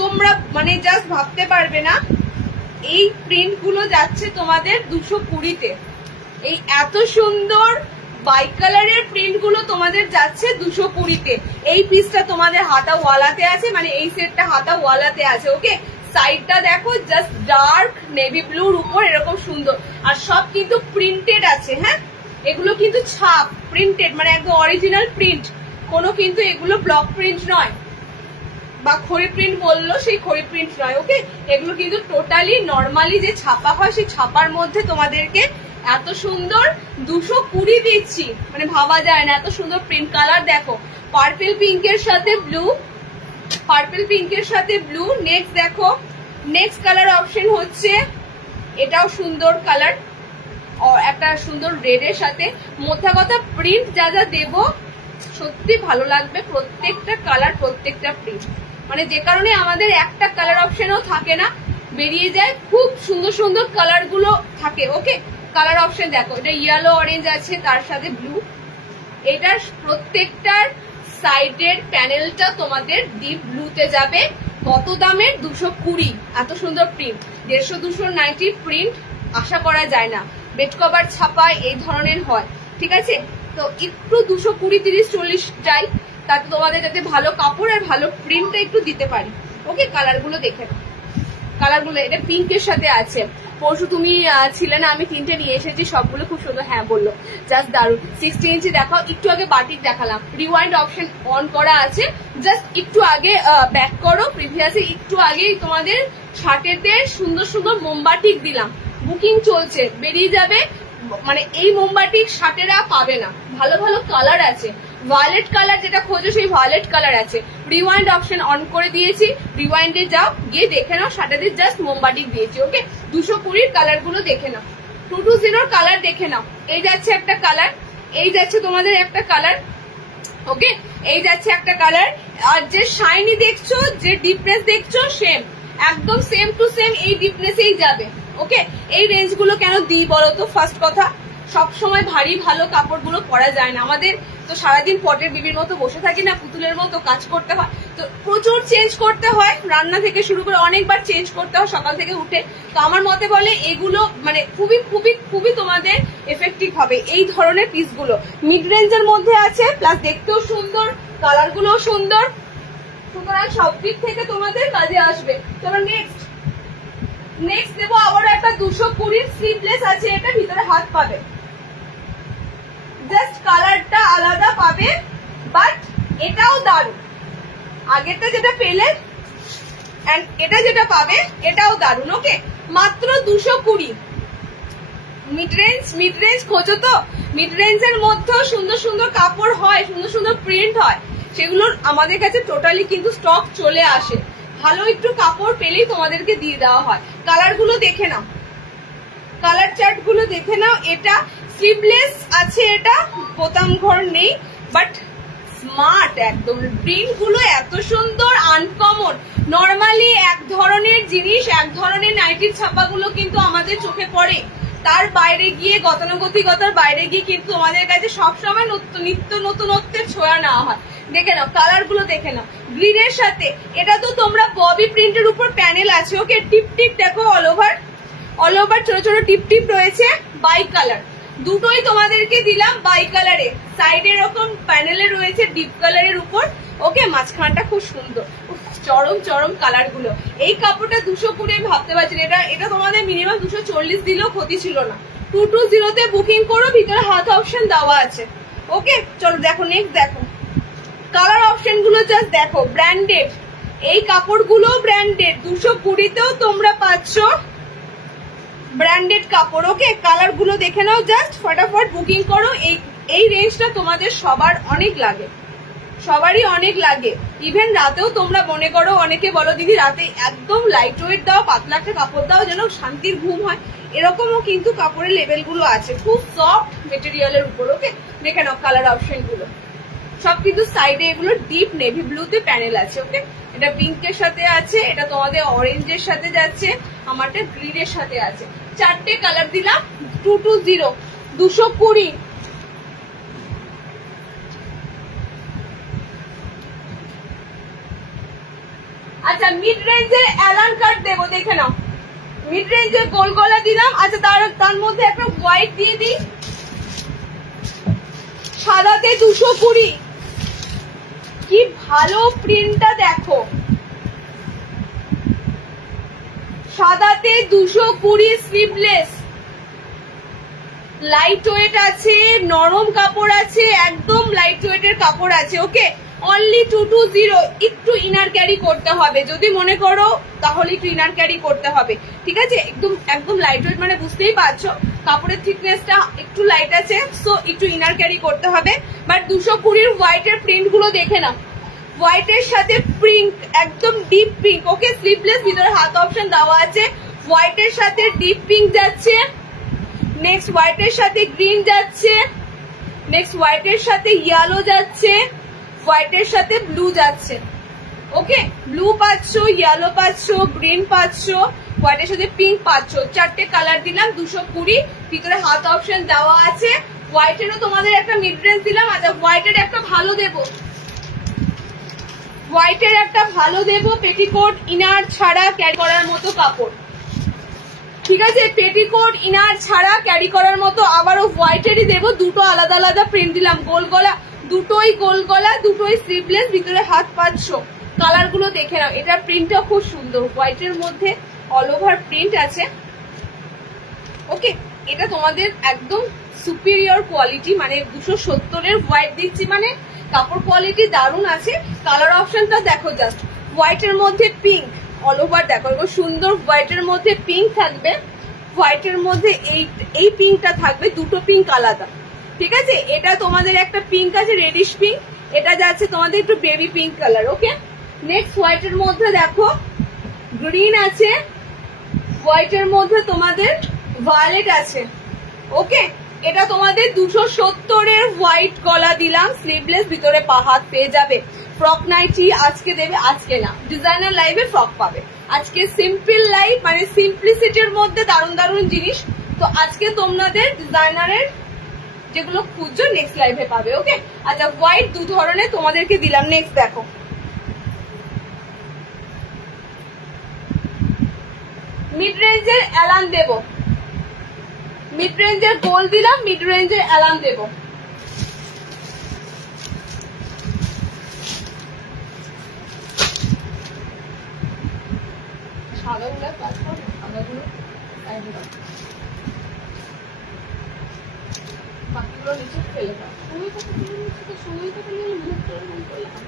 তোমরা মানে জাস্ট ভাবতে পারবে না। এই প্রিন্ট গুলো যাচ্ছে তোমাদের 220-তে। এই এত সুন্দর বাই কালারের প্রিন্ট গুলো তোমাদের যাচ্ছে 220-তে। এই পিসটা তোমাদের হাতা ওয়ালাতে আছে, মানে এই সেটটা হাতা ওয়ালাতে আছে। ওকে, সাইডটা দেখো, জাস্ট ডার্ক নেভি ব্লুর উপর এরকম সুন্দর, আর সব কিন্তু প্রিন্টেড আছে। হ্যাঁ, এগুলো কিন্তু ছাপ প্রিন্টেড, মানে একদম অরিজিনাল প্রিন্ট, কোনো কিন্তু এগুলো ব্লক প্রিন্ট নয়, বা খড়ি প্রিন্ট বললো সেই খড়ি প্রিন্ট নয়। ওকে, এগুলো কিন্তু টোটালি নর্মালি যে ছাপা হয় সেই ছাপার মধ্যে তোমাদেরকে এত সুন্দর 220 দিচ্ছি, মানে ভাবা যায় না এত সুন্দর প্রিন্ট। কালার দেখো, পার্পল পিঙ্কের সাথে ব্লু, পার্পল পিঙ্কের সাথে ব্লু। নেক্সট দেখো, নেক্সট কালার অপশন হচ্ছে এটাও সুন্দর কালার, একটা সুন্দর রেড এর সাথে। মোটা কথা প্রিন্ট যা যা দেবো সত্যি ভালো লাগবে, প্রত্যেকটা কালার প্রত্যেকটা প্রিন্ট, মানে যে কারণে আমাদের একটা কালার অপশনও থাকে না, বেরিয়ে যায়, খুব সুন্দর সুন্দর কালার গুলো থাকে। ওকে, কালার অপশন দেখো, এটা ইয়েলো অরেঞ্জ আছে, তার সাথে ব্লু। এটার প্রত্যেকটার সাইডের প্যানেলটা তোমাদের ডিপ ব্লুতে যাবে। কত দামের? 220। এত সুন্দর প্রিন্ট, 150-290 প্রিন্ট আশা করা যায় না। বেড কভার ছাপা এই ধরনের হয়, ঠিক আছে? তো একটু 220, 30, 40 চাই, তাতে তোমাদের যাতে ভালো কাপড় আর ভালো প্রিন্টটা একটু দিতে পারি। ওকে, কালার গুলো দেখে নাও, কালার গুলো। এটা পিঙ্কের সাথে আছে। পরশু তুমি ছিলে না, আমি 3টে নিয়ে এসেছি, সবগুলো খুব সুন্দর। হ্যাঁ বললো, জাস্ট দারুন। 60 ইঞ্চি দেখাও, একটু আগে বাটিক দেখালাম, রিওয়াইন্ড অপশন অন করা আছে, জাস্ট একটু আগে ব্যাক করো, প্রিভিয়াসে একটু আগেই তোমাদের 60-দের সুন্দর সুন্দর মোমবাটিক দিলাম, বুকিং চলছে, বেরিয়ে যাবে। মানে এই মোমবাটিক 60-এরা পাবে না, ভালো ভালো কালার আছে। ভায়োলেট কালার যেটা খোঁজো সেই ভায়োলেট কালার আছে। রিওয়াইন্ড অপশন অন করে দিয়েছি, রিওয়াইন্ডে যাও, গিয়ে দেখে নাও 60-দের জাস্ট মোমবাটিক দিয়েছি। ওকে, 220 কালার গুলো দেখে নাও, 220 কালার দেখে নাও। এই যাচ্ছে একটা কালার, এই যাচ্ছে তোমাদের একটা কালার। ওকে, এই যাচ্ছে একটা কালার, আর যে শাইনি দেখছো, যে ডিপনেস দেখছো, সেম একদম সেম টু সেম এই ডিপনেসেই যাবে। ওকে, এই রেঞ্জ গুলো কেন দিই বলতো? ফার্স্ট কথা, সবসময় ভারী ভালো কাপড় গুলো পরা যায় না, আমাদের তো সারাদিন পটের বিবির মতো বসে থাকি না, পুতুলের মতো কাজ করতে হয়, তো প্রচুর চেঞ্জ করতে হয়, রান্না থেকে শুরু করে অনেকবার চেঞ্জ করতে হয় সকাল থেকে উঠে। তো আমার মতে বলে এগুলো মানে খুবই খুবই খুবই তোমাদের এফেক্টিভ হবে এই ধরনের পিসগুলো। মিড রেঞ্জের মধ্যে আছে, প্লাস দেখতেও সুন্দর, কালার গুলোও সুন্দর, সুতরাং সব দিক থেকে তোমাদের কাজে আসবে। তোমরা নেক্সট দেবো আবারও একটা 220 স্লিভলেস আছে, এটা ভিতরে হাত পাবে, জাস্ট কালারটা আলাদা পাবে, বাট এটাও দারুন। আগেরটা যেটা পেলে এন্ড এটা যেটা পাবে এটাও দারুন। ওকে, মাত্র 220। মিড রেঞ্জ খোঁজো তো, মিড রেঞ্জের মধ্যেও সুন্দর সুন্দর কাপড় হয়, সুন্দর সুন্দর প্রিন্ট হয়, সেগুলোর আমাদের কাছে টোটালি কিন্তু স্টক চলে আসে। ভালো একটু কাপড় পেলেই তোমাদেরকে দিয়ে দেওয়া হয়। কালার গুলো দেখে নাও, কালার চার্ট গুলো দেখে নাও। এটা স্লিভলেস আছে, এটা বোতাম ঘর নেই, বাট স্মার্ট একদম। প্রিন্ট গুলো এত সুন্দর, আনকমন। নর্মালি এক ধরনের জিনিস, এক ধরনের নাইটির ছাপাগুলো কিন্তু আমাদের চোখে পড়ে, তার বাইরে গিয়ে গতানুগতিকতার বাইরে গিয়ে কিন্তু আমাদের কাছে সবসময় নিত্য নতুনত্বের ছোঁয়া নেওয়া হয়। দেখে নাও কালার গুলো, দেখে নাও গ্রিনের সাথে। এটা তো তোমরা ববি প্রিন্টের উপর প্যানেল আছে, ওকে। টিপ টিপ দেখো, অল ওভার ছোট ছোট টিপ টিপ রয়েছে, বাই কালার। দুটোই তোমাদেরকে দিলাম বাই কালারে। সাইডে এরকম প্যানেলে রয়েছে ডিপ কালারের উপর, ওকে। মাঝখানটা খুব সুন্দর, চরম চরম কালার গুলো। এই কাপড়টা 220 আমি ভাবতে পারছি না, এটা তোমাদের মিনিমাম 240 দিলেও ক্ষতি ছিল না। 220 তে বুকিং করো, ভিতরে হাত অপশন দেওয়া আছে, ওকে। চলো দেখো নেক্সট, দেখো কালার অপশন গুলো জাস্ট দেখো, ব্র্যান্ডেড। এই কাপড়গুলো ব্র্যান্ডেড, 220 তেও তোমরা পাচ্ছ ব্র্যান্ডেড কাপড়, ওকে। কালার গুলো দেখে নাও জাস্ট, ফটাফট বুকিং করো। এই রেঞ্জটা তোমাদের সবার অনেক লাগে, সবারই অনেক লাগে। ইভেন রাতেও তোমরা মনে করো, অনেকে বলো দিদি রাতে একদম লাইট ওয়েট দাও, পাতলা একটা কাপড় দাও যেন শান্তির ঘুম হয়, এরকমও কিন্তু কাপড়ের লেভেল গুলো আছে, খুব সফট মেটেরিয়ালের উপর, ওকে। দেখে নাও কালার অপশন গুলো সব কিন্তু সাইডে এগুলো ডিপ নেভি ব্লুতে প্যানেল আছে, ওকে। এটা পিঙ্কের সাথে আছে, এটা তোমাদের অরেঞ্জের সাথে যাচ্ছে, আমারটা গ্রিনের সাথে আছে। 4টে কালার দিলাম, 220, 220। আচ্ছা, মিড রেঞ্জের অ্যালান কাট দেবো, দেখে নাও। মিড রেঞ্জের গোল গলা দিলাম। আচ্ছা, তার মধ্যে একটা হোয়াইট দিয়ে দিই, সাদাতে 220। কি ভালো প্রিন্টটা দেখো, সাদাতে 220, স্লিভলেস, লাইট ওয়েট আছে, নরম কাপড় আছে, একদম লাইট ওয়েটের কাপড় আছে, ওকে। অনলি 220। একটু ইনার ক্যারি করতে হবে যদি মনে করো, তাহলে একটু ইনার ক্যারি করতে হবে, ঠিক আছে। একদম লাইট ওয়েট মানে বুঝতেই পারছো, কাপড়ের থিকনেসটা একটু লাইট আছে, সো একটু ইনার ক্যারি করতে হবে। বাট 220 হোয়াইটের প্রিন্ট গুলো দেখে নাও, হোয়াইটের সাথে প্রিন্ট একদম ডিপ পিঙ্ক, ওকে। স্লিভলেস, ভিতরে হাত অপশন দেওয়া আছে। হোয়াইটের সাথে ডিপ পিঙ্ক যাচ্ছে, নেক্সট হোয়াইটের সাথে গ্রিন যাচ্ছে, নেক্সট হোয়াইটের সাথে ইয়েলো যাচ্ছে, হোয়াইটের সাথে ব্লু যাচ্ছে, ওকে। ব্লু পাচ্ছ, ইয়েলো পাচ্ছ, গ্রিন পাচ্ছ, হোয়াইটের সাথে পিঙ্ক পাচ্ছ। 4টে কালার দিলাম, 220, ভিতরে হাত অপশন দেওয়া আছে। হোয়াইটেরও তোমাদের একটা মিড রেঞ্জ দিলাম। আচ্ছা, হোয়াইটের একটা ভালো দেবো, হোয়াইটের একটা ভালো দেবো, পেটিকোট ইনার ছাড়া ক্যারি করার মতো কাপড়, ঠিক আছে। পেটিকোট ইনার ছাড়া ক্যারি করার মতো আবারও হোয়াইটেরই দেবো। দুটো আলাদা আলাদা প্রিন্ট দিলাম, গোল গলা, দুটোই গোল গলা, দুটোই স্লিভলেস, ভিতরে হাত পাচ্ছ। কালার গুলো দেখে নাও, এটার প্রিন্টটা খুব সুন্দর, হোয়াইটের মধ্যে অল ওভার প্রিন্ট আছে, ওকে। এটা তোমাদের একদম সুপিরিয়র কোয়ালিটি, মানে 270-এর হোয়াইট দিচ্ছি, মানে কাপড় কোয়ালিটি দারুণ আছে। কালার অপশনটা দেখো জাস্ট, হোয়াইটের মধ্যে পিঙ্ক, অল ওভার দেখো, এবার সুন্দর হোয়াইটের মধ্যে পিঙ্ক থাকবে, হোয়াইটের মধ্যে এই পিঙ্কটা থাকবে, দুটো পিঙ্ক আলাদা, ঠিক আছে। এটা তোমাদের একটা পিঙ্ক আছে, রেডিশ পিঙ্ক, এটা যাচ্ছে তোমাদের একটু বেবি পিঙ্ক কালার, ওকে। নেক্সট হোয়াইটের মধ্যে দেখো গ্রিন আছে, হোয়াইটের মধ্যে তোমাদের ভায়োলেট আছে, ওকে। এটা তোমাদের 270-এর হোয়াইট গলা দিলাম, স্লিভলেস, ভিতরে হাত পেয়ে যাবে। ফ্রক নাইটি আজকে দেবে, আজকে না, ডিজাইনার লাইভে ফ্রক পাবে। আজকে সিম্পল লাইভ, মানে সিম্পলিসিটির মধ্যে দারুণ দারুণ জিনিস। তো আজকে তোমাদের ডিজাইনারের যেগুলো খুঁজছো নেক্সট লাইভে পাবে, ওকে। আচ্ছা, হোয়াইট 2 ধরনের তোমাদেরকে দিলাম। নেক্সট দেখো, মিড রেঞ্জের অ্যালান দেবো, মিড রেঞ্জের গোল দিলাম, মিড রেঞ্জের অ্যালান দেবো। সাদাগুলো সাদাগুলো বাকিগুলো নিচে ফেলে দাও। সময় তো মুখ করে মন করলাম।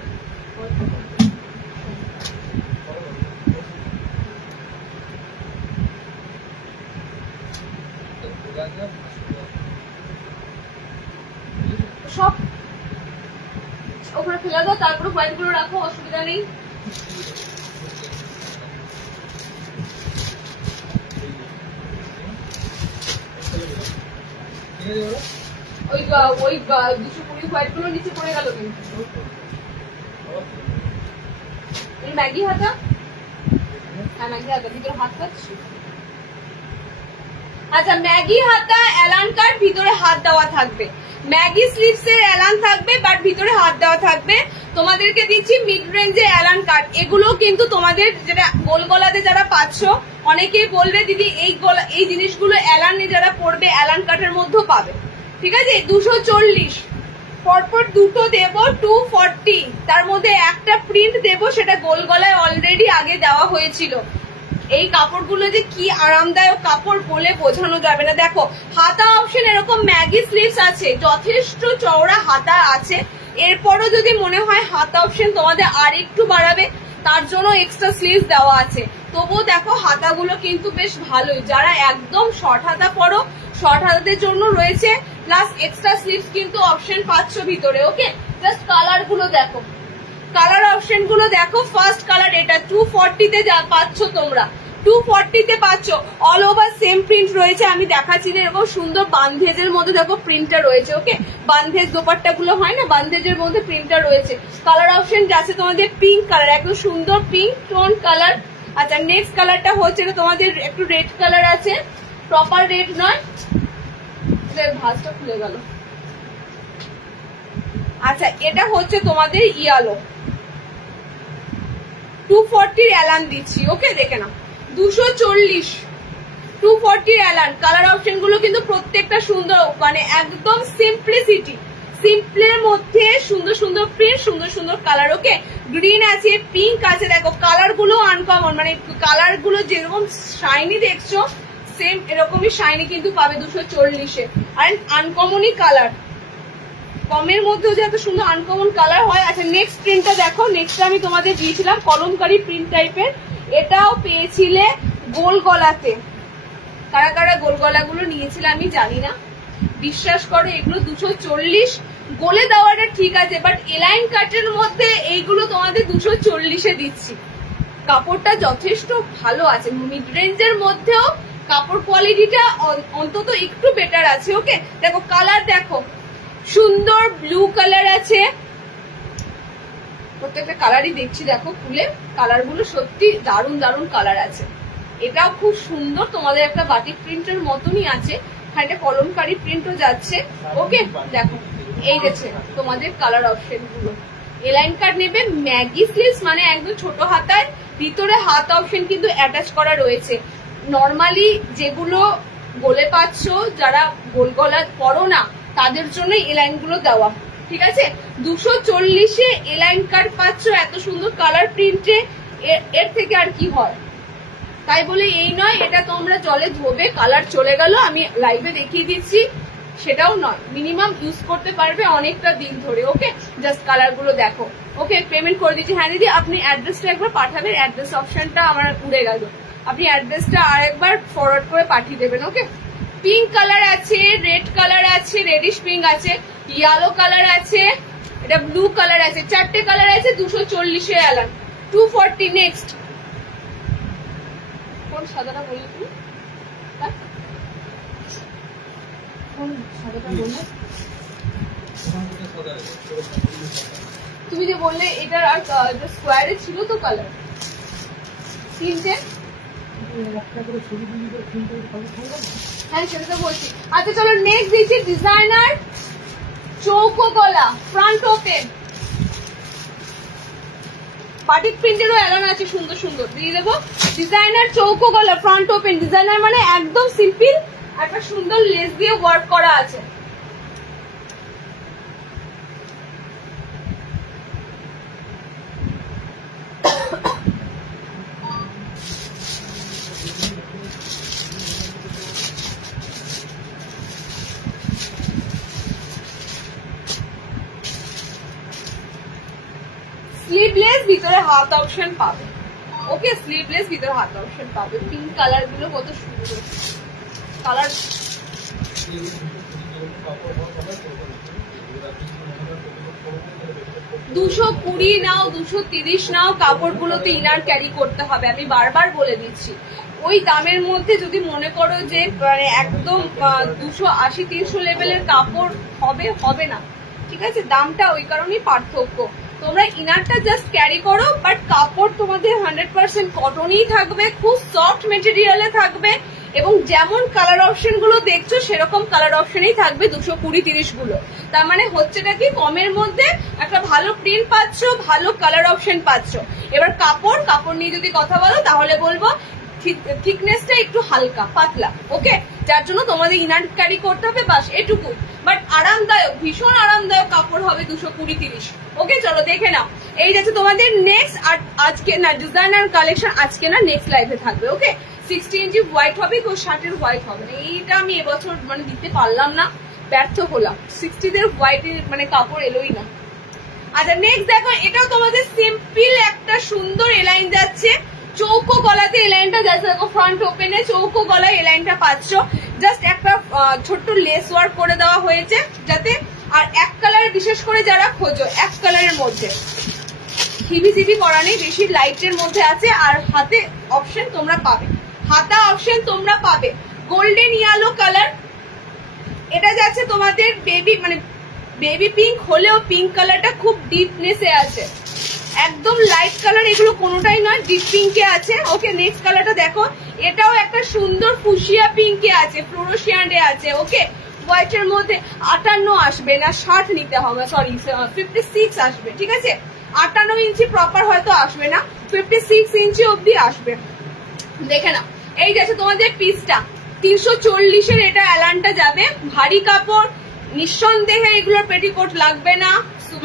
সব ওখানে ফেলে দাও, তারপরে হোয়াইট গুলো রাখো, অসুবিধা নেই। ওই 220 হোয়াইট গুলো নিচে পড়ে গেল কিন্তু। ম্যাগি হাতা, হ্যাঁ ম্যাগি হাতা ভিতরে হাত পাচ্ছি। আচ্ছা ম্যাগি হাতা অ্যালান কার্ড ভিতরে হাত দেওয়া থাকবে, ম্যাগি স্লিভস এর অ্যালান থাকবে বাট ভিতরে হাত দেওয়া থাকবে। তোমাদেরকে দিচ্ছি মিড রেঞ্জে অ্যালান কার্ড, এগুলো কিন্তু তোমাদের যেটা গোল গলাতে যারা পাচ্ছ অনেকেই বলবে দিদি এই জিনিসগুলো অ্যালানে যারা পড়বে অ্যালান কার্ডের মধ্যেও পাবে, ঠিক আছে। 240 পরপর দুটো দেব 240, তার মধ্যে একটা প্রিন্ট দেব, সেটা গোল গলায় অলরেডি আগে দেওয়া হয়েছিল। এই কাপড়গুলো যে কি আরামদায়ক কাপড় বলে বোঝানো যাবে না। দেখো হাতা অপশন এরকম ম্যাগি স্লিভস আছে, যথেষ্ট চওড়া হাতা আছে। এরপরও যদি মনে হয় হাতা অপশন তোমাদের আর একটু বাড়াবে, তার জন্য এক্সট্রা স্লিভস দেওয়া আছে। তবুও দেখো হাতাগুলো কিন্তু বেশ ভালোই, যারা একদম শর্ট হাতা পরো শর্ট হাতাদের জন্য রয়েছে, প্লাস এক্সট্রা স্লিভস কিন্তু অপশন পাচ্ছ ভিতরে। ওকে, জাস্ট কালার গুলো দেখো, কালার অপশন গুলো দেখো। ফার্স্ট কালার এটা 240 তে পাচ্ছ তোমরা, 240 তে পাচ্ছ। অল ওভার সেম প্রিন্ট রয়েছে, আমি দেখাচ্ছি না, এরকম সুন্দর বান্ধেজের মধ্যে দেখো প্রিন্টটা রয়েছে। ওকে, বান্ধেজ দোপাট্টা গুলো হয় না, বান্ধেজের মধ্যে প্রিন্টটা রয়েছে। কালার অপশন যাচ্ছে তোমাদের পিঙ্ক কালার, একদম সুন্দর পিঙ্ক টোন কালার। আচ্ছা নেক্সট কালারটা হচ্ছে তোমাদের একটু রেড কালার আছে, প্রপার রেড নয়, ভাঁজটা খুলে গেল। আচ্ছা এটা হচ্ছে তোমাদের ইয়েলো, 240 অ্যালান দিচ্ছি। ওকে দেখে নাও, 240 240 অ্যালান। কালার অপশন গুলো কিন্তু প্রত্যেকটা সুন্দর, মানে একদম সিম্পলিসিটি, সিম্পলের মধ্যে সুন্দর সুন্দর প্রিন্ট, সুন্দর সুন্দর কালার। ওকে, গ্রিন আছে, পিঙ্ক আছে, দেখো কালার গুলো আনকমন, মানে কালার গুলো যেরকম শাইনি দেখছো সেম এরকমই শাইনি কিন্তু পাবে 240-এ। আর আনকমনই কালার, কমের মধ্যেও যে এত সুন্দর আনকমন কালার হয়। আচ্ছা নেক্সট প্রিন্টটা দেখো, নেক্সট আমি তোমাদের দিয়েছিলাম কলমকারি প্রিন্ট টাইপের, এটাও পেয়েছিলে গোল গলাতে। কারা কারা গোল গলাগুলো নিয়েছিল আমি জানি না, বিশ্বাস করো এগুলো 240 গোলে দেওয়াটা ঠিক আছে, বাট এলাইন কাটের মধ্যে এইগুলো তোমাদের 240-এ দিচ্ছি। কাপড়টা যথেষ্ট ভালো আছে, মিড রেঞ্জের মধ্যেও কাপড় কোয়ালিটিটা অন্তত একটু বেটার আছে। ওকে দেখো কালার দেখো, সুন্দর ব্লু কালার আছে, প্রত্যেকটা কালারই দেখছি দেখো খুলে, কালার গুলো সত্যি দারুণ দারুণ কালার আছে। এটাও খুব সুন্দর, তোমাদের একটা বাটিক প্রিন্টের মতনই আছে, একটা কলমকারি প্রিন্টও যাচ্ছে। ওকে দেখো এই গেছে তোমাদের কালার অপশন গুলো। এলাইন কাট নেবে, ম্যাগি স্লিভস মানে একদম ছোট হাতায়, ভিতরে হাত অপশন কিন্তু অ্যাটাচ করা রয়েছে। নর্মালি যেগুলো গোলে পাচ্ছ, যারা গোল গলা পরো না তাদের জন্য এলাইন গুলো দেওয়া, ঠিক আছে। 240-এ এলাইন কাট পাচ্ছ এত সুন্দর কালার প্রিন্টে, এর থেকে আর কি হয়। তাই বলে এই নয় এটা তোমরা জলে ধোবে কালার চলে গেল, আমি লাইভে দেখিয়ে দিচ্ছি, সেটাও নয়, মিনিমাম ইউজ করতে পারবে অনেকটা দিন ধরে। ওকে জাস্ট কালার গুলো দেখো। ওকে পেমেন্ট করে দিচ্ছি। হ্যাঁ দিদি আপনি অ্যাড্রেসটা একবার পাঠাবেন, অ্যাড্রেস অপশনটা আমার উড়ে গেল, আপনি অ্যাড্রেসটা আরেকবার ফরওয়ার্ড করে পাঠিয়ে দেবেন। ওকে পিঙ্ক কালার আছে, রেড কালার আছে, রেডিশ পিঙ্ক আছে, ইয়েলো কালার আছে, এটা ব্লু কালার আছে, চারটে কালার আছে। 240-এ অ্যালান, 240। নেক্সট কোন সাদাটা বললে তুমি, কোন সাদাটা বললে তুমি, যে বললে এটার আর স্কোয়ারে ছিল তো কালার তিনটে, হ্যাঁ সেটা তো বলছি। আচ্ছা চলো নেক্সট দিচ্ছি ডিজাইনার চৌকো গলা ফ্রন্ট ওপেন, বাটিক প্রিন্টেরও অ্যালান আছে সুন্দর সুন্দর, দিয়ে দেবো। ডিজাইনার চৌকো গলা ফ্রন্ট ওপেন, ডিজাইনার মানে একদম সিম্পল, একটা সুন্দর লেস দিয়ে ওয়ার্ক করা আছে। স্লিভলেস ভিতরে হাত অপশন পাবে। ওকে স্লিভলেস ভিতরে হাত অপশন পাবে। পিঙ্ক কালার গুলো কত সুন্দর কালার, 220 নাও 230 নাও, কাপড়গুলোতে ইনার ক্যারি করতে হবে, আমি বারবার বলে দিচ্ছি। ওই দামের মধ্যে যদি মনে করো যে মানে একদম 280-300 লেভেলের কাপড় হবে না, ঠিক আছে? দামটা ওই কারণেই পার্থক্য। তোমরা ইনারটা জাস্ট ক্যারি করো, বাট কাপড় তোমাদের 100% কটনই থাকবে, খুব সফট মেটেরিয়ালে থাকবে, এবং যেমন কালার অপশন গুলো দেখছো সেরকম কালার অপশনই থাকবে 220-30 গুলো। তার মানে হচ্ছেটা কি, কমের মধ্যে একটা ভালো প্রিন্ট পাচ্ছ, ভালো কালার অপশন পাচ্ছ। এবার কাপড় নিয়ে যদি কথা বলো তাহলে বলবো থিকনেসটা একটু হালকা পাতলা, ওকে? যার জন্য তোমাদের ইনার ক্যারি করতে হবে, বাস এটুকু। বাট আরামদায়ক, ভীষণ আরামদায়ক কাপড় হবে 220-30। ওকে, চলো দেখে নাও। এই যাচ্ছে তোমাদের নেক্সট, আর আজকে না ডিজাইনার কালেকশন, আজকে না নেক্সট লাইভে থাকবে। ওকে, 60 ইঞ্চি হোয়াইট হবে, কেউ শার্টের হোয়াইট হবে না। এইটা আমি এবছর মানে দিতে পারলাম না, ব্যর্থ হলাম। 60 হোয়াইটের মানে কাপড় এলোই না। আচ্ছা নেক্সট দেখো, এটাও তোমাদের সিম্পল একটা সুন্দর এলাইন যাচ্ছে, চৌকো গলাতে এলাইনটা যাচ্ছে। দেখো ফ্রন্ট ওপেনে চৌকো গলায় এলাইনটা পাচ্ছ, জাস্ট একটা ছোট্ট লেস ওয়ার্ক করে দেওয়া হয়েছে যাতে। আর এক কালার, বিশেষ করে যারা খোঁজো এক কালারের মধ্যে, হিবি করা নেই, বেশি লাইটের মধ্যে আছে। আর হাতে অপশন তোমরা পাবে, হাতা অপশন তোমরা পাবে গোল্ডেন ইয়েলো কালার। এটা যাচ্ছে তোমাদের বেবি পিঙ্ক হলেও পিঙ্ক কালারটা খুব ডিপনেসে আছে, একদম লাইট কালার এগুলো কোনোটাই নয়, ডিপ পিঙ্কে আছে। ওকে, নেক্সট কালারটা দেখো, এটাও একটা সুন্দর ফুশিয়া পিঙ্কে আছে, ফ্লোরোসিয়ান্ডে আছে। ওকে, হোয়াইটের মধ্যে 58 আসবে না, 60 নিতে হবে, সরি 56 আসবে, ঠিক আছে? 58 ইঞ্চি প্রপার হয়তো আসবে না, 56 ইঞ্চি অব্দি আসবে। দেখে নাও, এই যাচ্ছে তোমাদের পিসটা 340-এর, এটা অ্যালানটা যাবে। ভারী কাপড়, নিঃসন্দেহে এগুলোর পেটিকোট লাগবে না,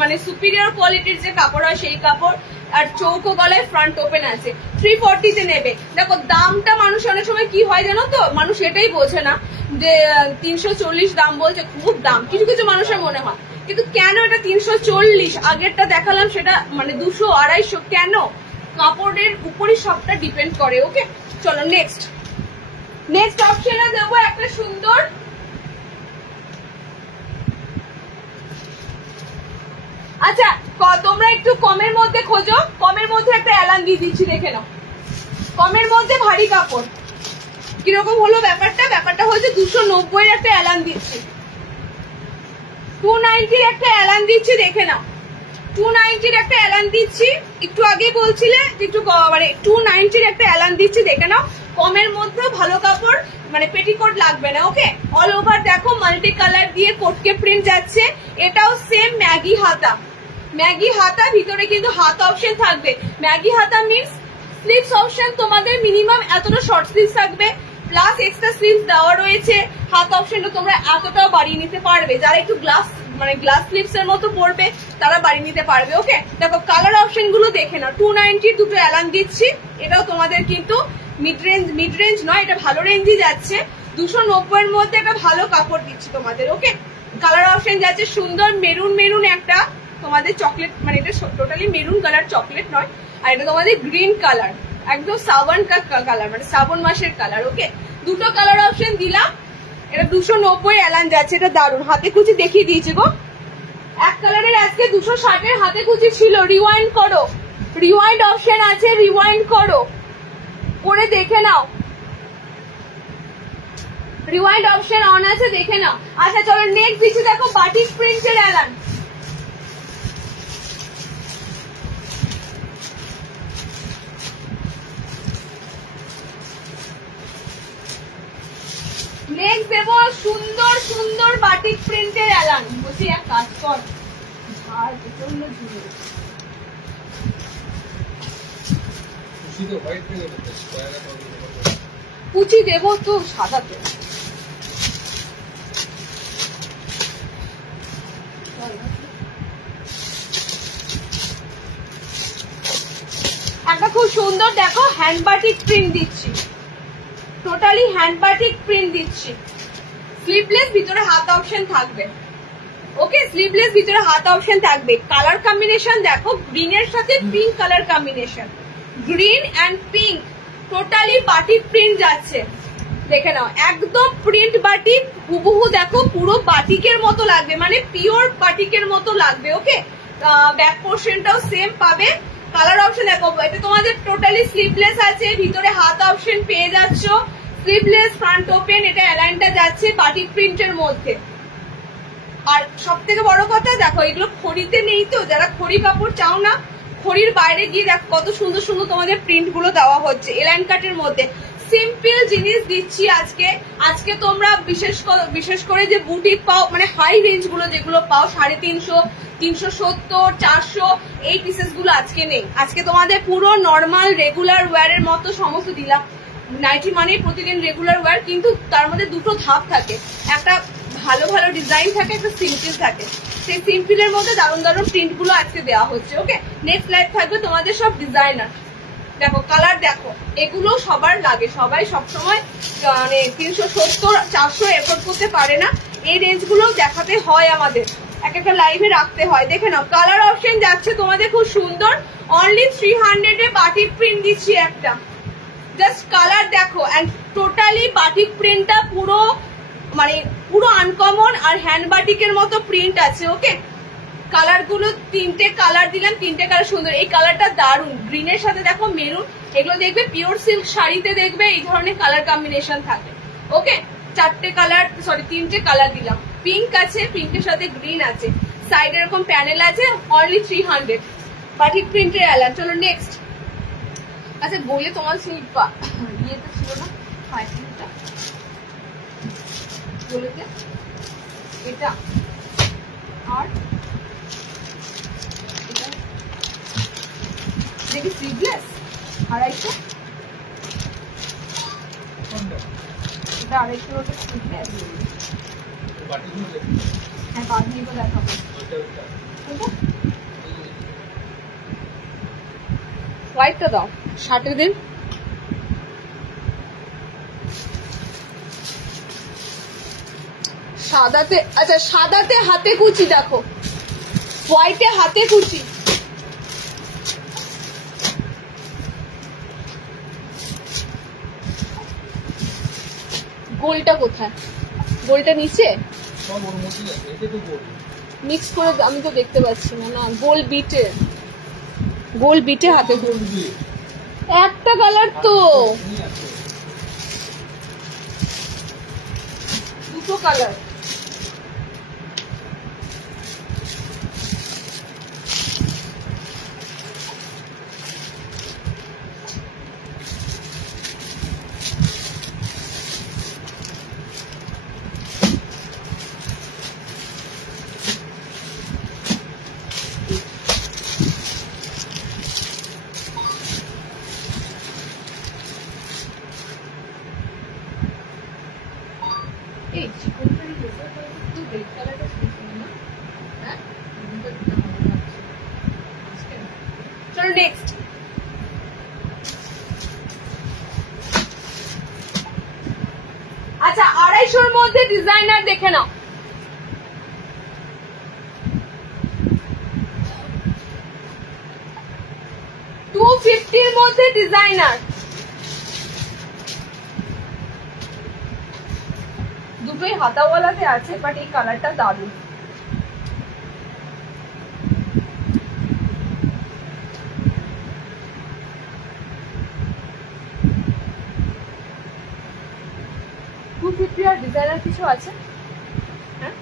মানে সুপিরিয়র কোয়ালিটির যে কাপড় হয় সেই কাপড়। আর চৌকো গলায় ফ্রন্ট ওপেন আছে, 340-তে নেবে। দেখো দামটা মানুষ অনেক সময় কি হয় জানো তো, মানুষ এটাই বোঝে না যে 340 দাম বলছে, খুব দাম কিছু কিছু মানুষের মনে হয়, কিন্তু কেন এটা 340? আগেরটা দেখালাম সেটা মানে 200-250, কেন? কাপড়ের উপরই সবটা ডিপেন্ড করে। ওকে, চলো নেক্সট অপশনে দেবো একটা সুন্দর, আচ্ছা তোমরা একটু কমের মধ্যে খোঁজো, কমের মধ্যে একটা অ্যালান দিয়ে দিচ্ছি, দেখে নাও। কমের মধ্যে ভারী কাপড় কিরকম হলো ব্যাপারটা হচ্ছে 290-এর একটা অ্যালান দিচ্ছি, 290-র একটা অ্যালান দিচ্ছি, দেখে নাও। 290-র একটা অ্যালান দিচ্ছি, একটু আগেই বলছিলে একটু মানে 290-র একটা অ্যালান দিচ্ছি, দেখে নাও। কমের মধ্যে ভালো কাপড়, মানে পেটিকোট লাগবে না। ওকে, অল ওভার দেখো মাল্টি কালার দিয়ে কোটকে প্রিন্ট যাচ্ছে। এটাও সেম ম্যাগি হাতা, ভিতরে কিন্তু হাত অপশন থাকবে। ম্যাগি হাতা মিন্স স্লিভস অপশন তোমাদের মিনিমাম এতটা শর্ট স্লিভস থাকবে, প্লাস এক্সট্রা স্লিভস দেওয়া রয়েছে। হাত অপশনটা তোমরা এতটাও বাড়িয়ে নিতে পারবে, যারা একটু গ্লাস স্লিভস এর মতো পড়বে তারা বাড়িয়ে নিতে পারবে। ওকে, দেখো কালার অপশন গুলো দেখে নাও। 290-র দুটো অ্যালান দিচ্ছি, এটাও তোমাদের কিন্তু মিড রেঞ্জ নয়, এটা ভালো রেঞ্জই যাচ্ছে। 290-এর মধ্যে একটা ভালো কাপড় দিচ্ছি তোমাদের। ওকে, কালার অপশন যাচ্ছে সুন্দর মেরুন একটা তোমাদের চকলেট, মানে এটা টোটালি মেরুন কালার, চকলেট নয়। আর এটা তোমাদের গ্রিন কালার, একদম শ্রাবণ কালার, মানে শ্রাবণ মাসের কালার। ওকে, দুটো কালার অপশন দিলাম। এটা 290 অ্যালান যাচ্ছে, এটা দারুন। হাতে কুচি দেখিয়ে দিয়েছে গো, এক কালারের আজকে 260-এর হাতে কুচি ছিল। রিওয়াইন্ড করো, রিওয়াইন্ড অপশন আছে, রিওয়াইন্ড করো, করে দেখে নাও। রিওয়াইন্ড অপশন অন আছে, দেখে নাও। আচ্ছা চলো নেক্সট দিচ্ছি, দেখো বাটিক প্রিন্টের অ্যালান। নেক্সট দেবো সুন্দর বাটিক প্রিন্টের অ্যালান। বলছি এক কাজ কর, ঝাড় প্রচন্ড ঝুড়ে কুচি দেবো তো সাদাতে। একটা খুব সুন্দর দেখো হ্যান্ড বাটিক প্রিন্ট দিচ্ছি, টোটালি হ্যান্ড বাটিক প্রিন্ট দিচ্ছি। স্লিভলেস, ভিতরে হাত অপশন থাকবে। ওকে, স্লিভলেস, ভিতরে হাত অপশন থাকবে। কালার কম্বিনেশন দেখো, গ্রিনের সাথে pink colour combination, green and pink, totally batik print যাচ্ছে। দেখে নাও, একদম প্রিন্ট বাটিক হুবহু, দেখো পুরো বাটিকের মতো লাগবে, মানে পিওর বাটিকের মতো লাগবে। ওকে, ব্যাক পোর্শনটাও সেম পাবে। কালার অপশন দেখো, এটা তোমাদের টোটালি স্লিভলেস আছে, ভিতরে হাত অপশন পেয়ে যাচ্ছ, স্লিভলেস ফ্রন্ট ওপেন, এটা অ্যালাইনটা যাচ্ছে বাটিক প্রিন্টের মধ্যে। আর সব থেকে বড় কথা দেখো, এগুলো খড়িতে নেই তো, যারা খড়ি কাপড় চাও না, খড়ির বাইরে গিয়ে দেখো কত সুন্দর সুন্দর তোমাদের প্রিন্ট গুলো দেওয়া হচ্ছে এলাইন কাটের মধ্যে। সিম্পল জিনিস দিচ্ছি আজকে। আজকে তোমরা বিশেষ করে যে বুটিক পাও, মানে হাই রেঞ্জ গুলো যেগুলো পাও 350, 370, 400, এই পিসেস গুলো আজকে নেই। আজকে তোমাদের পুরো নর্মাল রেগুলার ওয়্যারের মতো সমস্ত দিলাম। নাইটি মানে প্রতিদিন রেগুলার ওয়্যার, কিন্তু তার মধ্যে দুটো ধাপ থাকে, একটা ভালো ভালো ডিজাইন থাকে, একটা সিম্পল থাকে। সেই সিম্পলের মধ্যে দারুণ দারুণ প্রিন্ট গুলো আজকে দেওয়া হচ্ছে। ওকে, নেক্সট লাইভ থাকবে তোমাদের সব ডিজাইনার। দেখো কালার দেখো, এগুলো সবার লাগে, সবাই সবসময় মানে 370, 400 এফোর্ড করতে পারে না, এই রেঞ্জ গুলো দেখাতে হয় আমাদের, এক একটা লাইভে রাখতে হয়। দেখে নাও কালার অপশন যাচ্ছে তোমাদের খুব সুন্দর, অনলি 300 এ বাটিক প্রিন্ট দিচ্ছি একটা, জাস্ট কালার দেখো। এন্ড টোটালি বাটিক প্রিন্টটা পুরো মানে পুরো আনকমন আর হ্যান্ড বাটিকের মতো প্রিন্ট আছে। ওকে, কালার গুলো 3টে কালার দিলাম, 3টে কালার সুন্দর। এই কালারটা দারুন, গ্রিনের সাথে দেখো মেরুন, এগুলো দেখবে পিওর সিল্ক শাড়িতে দেখবে এই ধরনের কালার কম্বিনেশন থাকে। ওকে, 4টে কালার, সরি 3টে কালার দিলাম, পিঙ্ক আছে, পিঙ্কের সাথে গ্রিন আছে, সাইডে এরকম প্যানেল আছে, অনলি 300 বাটিক প্রিন্টের অ্যালান। চলো নেক্সট। আচ্ছা বলে তোমার শিল্পা ইয়েতে ছিল না ফাইটিংটা, বলেতে এটা আর এটা দেখি স্লিভলেস 250, এটা 250 ওটা স্লিভলেস। হ্যাঁ বাঁধনিটা দেখাবো, হোয়াইটটা দাও, 60 দিন। সাদাতে, আচ্ছা সাদাতে হাতে কুচি দেখো, হোয়াইটে হাতে কুচি। গোলটা কোথায়? গোলটা নিচে মিক্স করে, আমি তো দেখতে পাচ্ছি না। না গোল বিটে, গোল বিটে হাতে কুচি, একটা কালার তো, দুটো কালার। চলো নেক্সট। আচ্ছা 250 মধ্যে ডিজাইনার দেখে নাও, 250 মধ্যে ডিজাইনার, দুটোই হাতাওয়ালাতে আছে, বাট এই কালারটা দারুণ। আর ডিজাইনার কিছু আছে? হ্যাঁ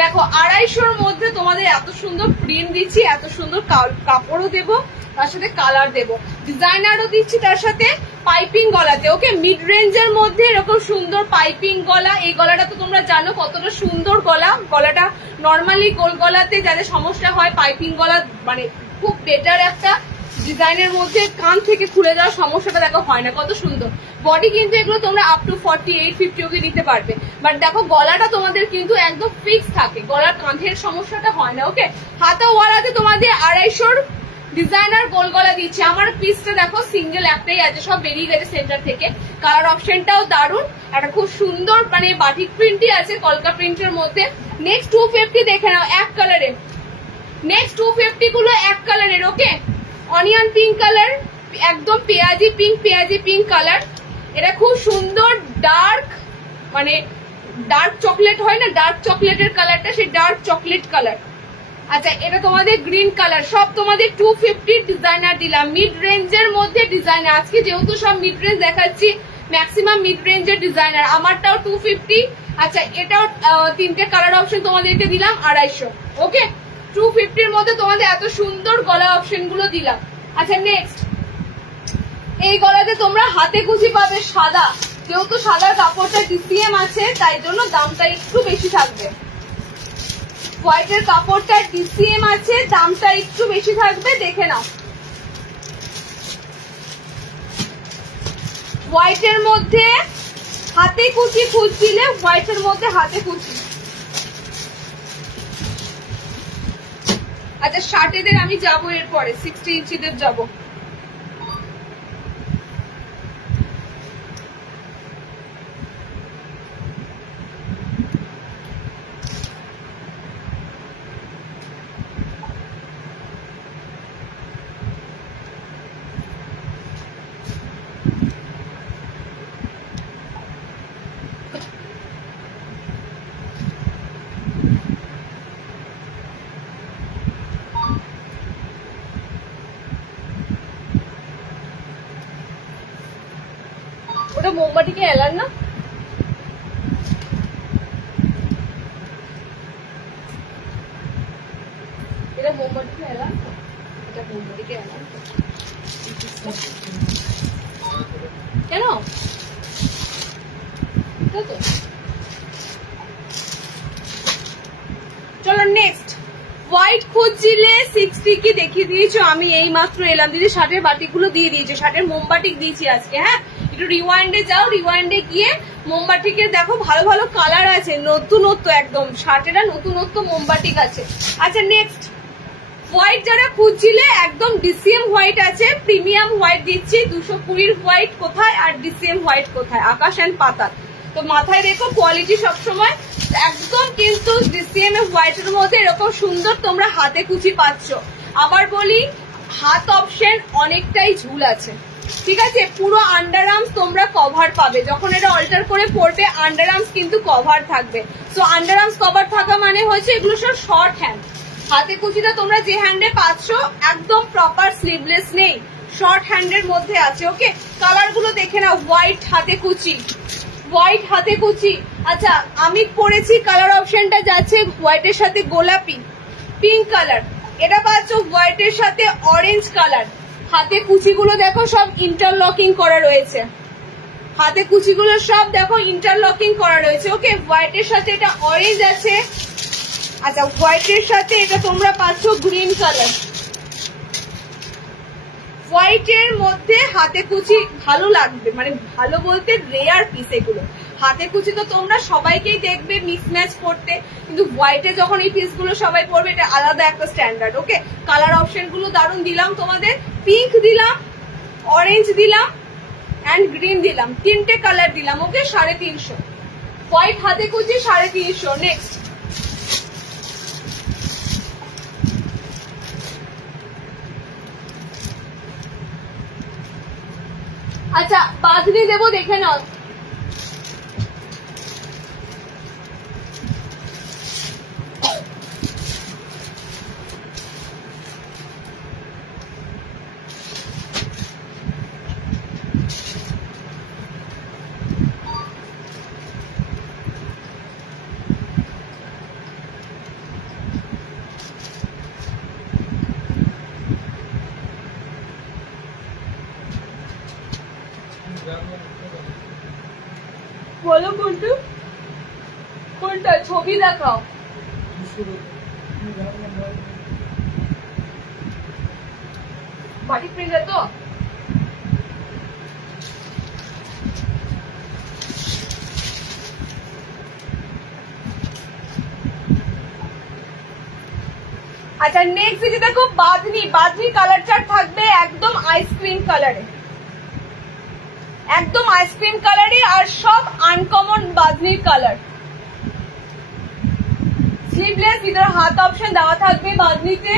দেখো 250 মধ্যে তোমাদের এত সুন্দর প্রিন্ট দিচ্ছি, এত সুন্দর কাপড়ও দেবো, তার সাথে কালার দেবো, ডিজাইনারও দিচ্ছি তার সাথে পাইপিং গলাতে। ওকে, মিড রেঞ্জের মধ্যে এরকম সুন্দর পাইপিং গলা। এই গলাটা তো তোমরা জানো কতটা সুন্দর গলা, গলাটা নর্মালি গোল গলাতে যাদের সমস্যা হয়, পাইপিং গলা মানে খুব বেটার একটা ডিজাইনের মধ্যে, কান থেকে খুলে যাওয়ার সমস্যাটা দেখো হয় না, কত সুন্দর বডি। কিন্তু এগুলো তোমরা আপ টু 48-50 অব্দি দিতে পারবে, বাট দেখো গলাটা তোমাদের কিন্তু একদম ফিক্স থাকে, গলার কাঁধের সমস্যাটা হয় না। ওকে, হাতাওয়ালাতে তোমাদের 250 ডিজাইনার গোল গলা দিচ্ছে। আমার পিসটা দেখো সিঙ্গেল একটাই আছে, সব বেরিয়ে গেছে সেন্টার থেকে। কালার অপশনটাও দারুণ, একটা খুব সুন্দর মানে বাটিক প্রিন্টই আছে কলকা প্রিন্টের মধ্যে। নেক্সট 250 দেখে নাও এক কালারে, নেক্সট 250 গুলো এক কালারের। ওকে, অনিয়ন পিঙ্ক কালার, একদম পেঁয়াজি পিঙ্ক কালার। এটা খুব সুন্দর ডার্ক, মানে ডার্ক চকলেট হয় না, ডার্ক চকলেটের কালারটা, সেই ডার্ক চকলেট কালার। আচ্ছা এটা তোমাদের গ্রিন কালার, সব তোমাদের 250 ডিজাইনার দিলাম, মিড রেঞ্জের মধ্যে ডিজাইনার। আজকে যেহেতু সব মিড রেঞ্জ দেখাচ্ছি, ম্যাক্সিমাম মিড রেঞ্জের ডিজাইনার। আমারটাও 250। আচ্ছা এটাও তিনটে কালার অপশন তোমাদেরকে দিলাম 250। ওকে 250 এর মধ্যে তোমাদের এত সুন্দর গলা অপশন গুলো দিলাম। আচ্ছা নেক্সট, এই গলাতে তোমরা হাতে কুচি পাবে সাদা, যেহেতু সাদার কাপড়টা ডিসিএম আছে তাই জন্য দামটা একটু বেশি থাকবে। হোয়াইটের কাপড়টা ডিসিএম আছে, দামটা একটু বেশি থাকবে, দেখে নাও। হোয়াইটের মধ্যে হাতে কুচি খুঁজছিলে, হোয়াইটের মধ্যে হাতে কুচি। আচ্ছা শার্টেদের আমি যাবো এরপরে, 60 ইঞ্চিদের যাবো। ওটা মোমবাটিকে এলান না, এটা মোমবাটিকে এলান, এটা মোমবাটিকে এলান কেন? চলো নেক্সট, হোয়াইট খুঁজছিলে 60 কি দেখিয়ে দিয়েছো, আমি এই মাত্র এলাম। দিদি শার্টের বাটিকগুলো দিয়ে দিয়েছে, শার্টের মোমবাটিক দিয়েছি আজকে। হ্যাঁ একটু রিওয়াইন্ডে যাও, রিওয়াইন্ডে গিয়ে মোমবাটিকে দেখো, ভালো ভালো কালার আছে, নতুনত্ব একদম, শার্টেরা নতুনত্ব মোমবাটিক আছে। আচ্ছা নেক্সট, হোয়াইট যারা খুঁজছিলে একদম ডিসিএম হোয়াইট আছে, প্রিমিয়াম হোয়াইট দিচ্ছি। 220 হোয়াইট কোথায় আর ডিসিএম হোয়াইট কোথায়, আকাশ এন্ড পাতাল। তো মাথায় রেখো কোয়ালিটি সবসময় একদম, কিন্তু ডিসিএম হোয়াইটের মধ্যে এরকম সুন্দর তোমরা হাতে কুচি পাচ্ছ। আবার বলি হাত অপশন অনেকটাই ঝুল আছে, ঠিক আছে? পুরো আন্ডার আর্মস তোমরা কভার পাবে, যখন এটা অল্টার করে পড়বে আন্ডার আর্মস কিন্তু কভার থাকবে। সো আন্ডার আর্মস কভার থাকা মানে হচ্ছে এগুলো সব শর্ট হ্যান্ড। হাতে কুচিটা তোমরা যে হ্যান্ডে পাচ্ছ একদম প্রপার স্লিভলেস নেই, শর্ট হ্যান্ডের মধ্যে আছে। ওকে কালার গুলো দেখে নাও, হোয়াইট হাতে কুচি, হোয়াইট হাতে কুচি। আচ্ছা আমি পরেছি কালার অপশনটা যাচ্ছে হোয়াইটের সাথে গোলাপি, পিঙ্ক কালার, এটা পাচ্ছ হোয়াইটের সাথে অরেঞ্জ কালার। হাতে কুচিগুলো দেখো সব ইন্টারলকিং করা রয়েছে, হাতে কুচিগুলো সব দেখো ইন্টারলকিং করা রয়েছে। ওকে হোয়াইটের সাথে এটা অরেঞ্জ আছে। আচ্ছা হোয়াইটের সাথে এটা তোমরা পাচ্ছ গ্রিন কালার। হোয়াইটের মধ্যে হাতে কুচি ভালো লাগবে, মানে ভালো বলতে রেয়ার পিস এগুলো। হাতে কুচি তো তোমরা সবাইকেই দেখবে মিক্স ম্যাচ করতে, কিন্তু হোয়াইটে যখন এই পিস গুলো সবাই পরবে এটা আলাদা একটা স্ট্যান্ডার্ড। ওকে কালার অপশন গুলো দারুণ দিলাম তোমাদের, পিঙ্ক দিলাম, অরেঞ্জ দিলাম এন্ড গ্রিন দিলাম, তিনটে কালার দিলাম। ওকে 350 হোয়াইট হাতে কুচি 350। নেক্সট আচ্ছা বাঁধনি দেবো, দেখে নাও। বলো কোনটা কোনটা, ছবি দেখাও। বাটিক প্রিন্টার তো আচ্ছা নেক্সট যে দেখো বাঁধনি, বাঁধনি কালার চার্ট থাকবে একদম আইসক্রিম কালারে, একদম আইসক্রিম কালারে, আর সব আনকমন বাঁধনির কালার। স্লিভলেস, এটার হাত অপশন দেওয়া থাকবে বাঁধনিতে।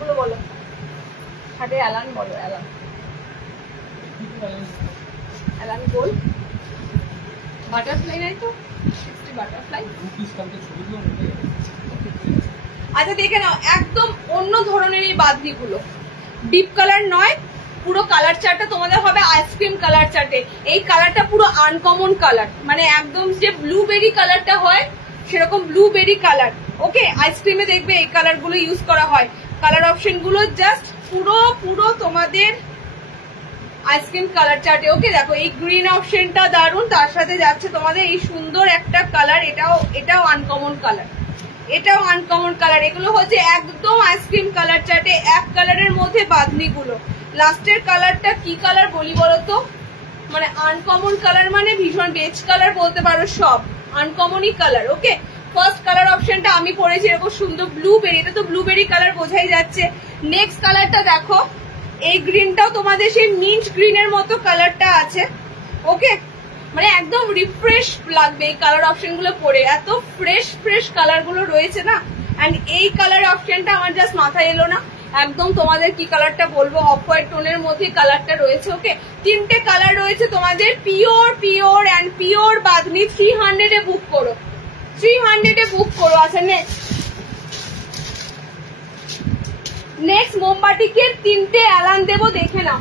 গুলো বলো, হাতে অ্যালান বলো, অ্যালান অ্যালান বল। বাটারফ্লাই নাই তো, 60 বাটারফ্লাই। আচ্ছা দেখে নাও, একদম অন্য ধরনের এই বাঁধনিগুলো, ডিপ কালার নয়, পুরো কালার চার্টটা তোমাদের হবে আইসক্রিম কালার চার্টে। এই কালারটা পুরো আনকমন কালার, মানে একদম যে ব্লুবেরি কালারটা হয় সেরকম ব্লুবেরি কালার। ওকে, আইসক্রিমে দেখবে এই কালার গুলো ইউজ করা হয়। কালার অপশন গুলো জাস্ট পুরো তোমাদের আইসক্রিম কালার চার্টে। ওকে, দেখো এই গ্রিন অপশনটা দারুন, তার সাথে যাচ্ছে তোমাদের এই সুন্দর একটা কালার, এটাও আনকমন কালার, এটাও আনকমন কালার। এগুলো হচ্ছে একদম আইসক্রিম কালার চার্টে, এক কালারের মধ্যে বাঁধনি গুলো। লাস্টের কালারটা কি কালার বলি বলতো, মানে আনকমন কালার, মানে ভীষণ বেজ কালার বলতে পারো, সব আনকমনই কালার। ওকে, ফার্স্ট কালার অপশনটা আমি পরেছি এরকম সুন্দর ব্লুবেরি, এটা তো ব্লুবেরি কালার বোঝাই যাচ্ছে। নেক্সট কালারটা দেখো, এই গ্রিনটাও তোমাদের সেই মিন্ট গ্রিনের মতো কালারটা আছে। ওকে, মানে একদম রিফ্রেশ লাগবে এই কালার অপশন গুলো পরে, এত ফ্রেশ কালার গুলো রয়েছে না। এন্ড এই কালার অপশনটা আমার জাস্ট মাথায় এলো না, একদম তোমাদের কি কালারটা বলবো, অফ হোয়াইট টোনের মধ্যে কালারটা রয়েছে। ওকে, তিনটে কালার রয়েছে তোমাদের, পিওর এন্ড পিওর বাঁধনি। 300 এ বুক করো, 300 এ বুক করো। আচ্ছা নেক্সট মোমবাটিকের তিনটে অ্যালান দেবো, দেখে নাও।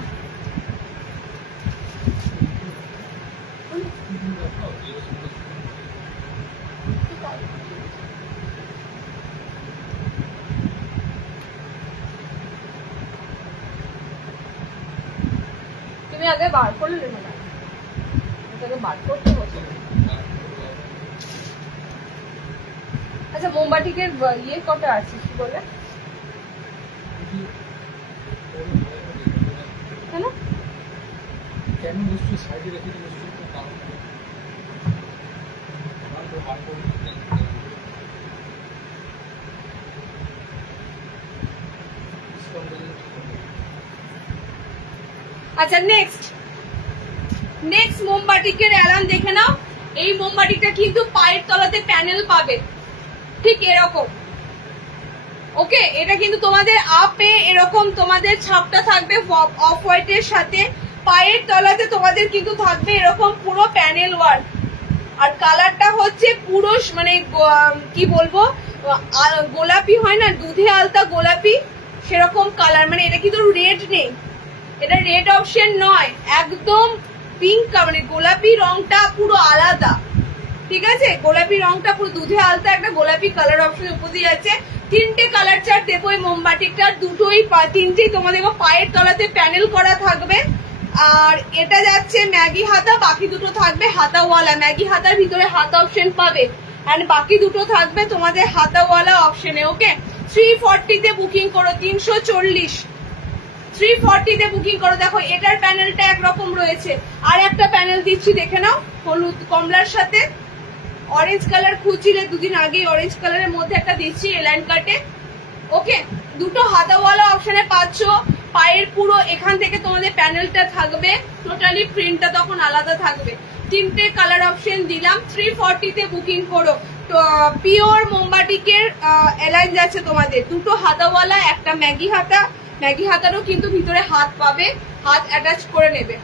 তুমি আগে বার করলে না, আগে বার করতে হতো। আচ্ছা, মোমবাটিকের ইয়ে কটা আছে কি বলে, কেন সাইডে রেখে আচ্ছা নেক্সট মোমবাটিকের অ্যালার্ম দেখে নাও। এই মোমবাটিটা কিন্তু পায়ের তলাতে প্যানেল পাবে, ঠিক এরকম। ওকে, এটা কিন্তু তোমাদের আপে এরকম তোমাদের ছাপটা থাকবে অফ হোয়াইটের সাথে, পায়ের তলাতে তোমাদের কিন্তু থাকবে এরকম পুরো প্যানেল ওয়ার্ক। আর কালারটা হচ্ছে পুরো মানে কি বলবো, গোলাপি হয় না, দুধে আলতা গোলাপি, সেরকম কালার। মানে এটা কিন্তু রেড নেই, এটা রেড অপশন নয়, একদম পিঙ্ক, মানে গোলাপি রংটা পুরো আলাদা। ঠিক আছে, গোলাপি রংটা পুরো দুধে আলতা একটা গোলাপি কালার অপশন উপর দিয়ে যাচ্ছে। তিনটে কালার চার্ট দেবো এই মোমবাটিকটার, তিনটেই তোমাদের পায়ের তলাতে প্যানেল করা থাকবে। আর এটা যাচ্ছে ম্যাগি হাতা, বাকি দুটো থাকবে হাতাওয়ালা। ম্যাগি হাতার ভিতরে হাতা অপশন পাবে, এন্ড বাকি দুটো থাকবে তোমাদের হাতাওয়ালা অপশনে। ওকে, 340 তে বুকিং করো, 340 340 তে বুকিং করো। দেখো এটার প্যানেলটা একরকম রয়েছে, আর একটা প্যানেল দিচ্ছি দেখে নাও, হলুদ কমলার সাথে অরেঞ্জ কালার খুঁজছিলে দুদিন আগে, অরেঞ্জ কালারের মধ্যে একটা দিচ্ছি এলাইন কাটে। ওকে, দুটো হাতাওয়ালা অপশনে পাচ্ছ। পায়ের পুরো এখান থেকে তোমাদের প্যানেলটা থাকবে, টোটালি প্রিন্টটা তখন আলাদা থাকবে। তিনটে কালার অপশন দিলাম, 340 তে বুকিং করো। তো পিওর মোমবাটিকের এলাইন যাচ্ছে তোমাদের, দুটো হাতাওয়ালা, একটা ম্যাগি হাতা। ম্যাগি হাতারও কিন্তু ভিতরে হাত পাবে, হাত অ্যাটাচ করে নেবে,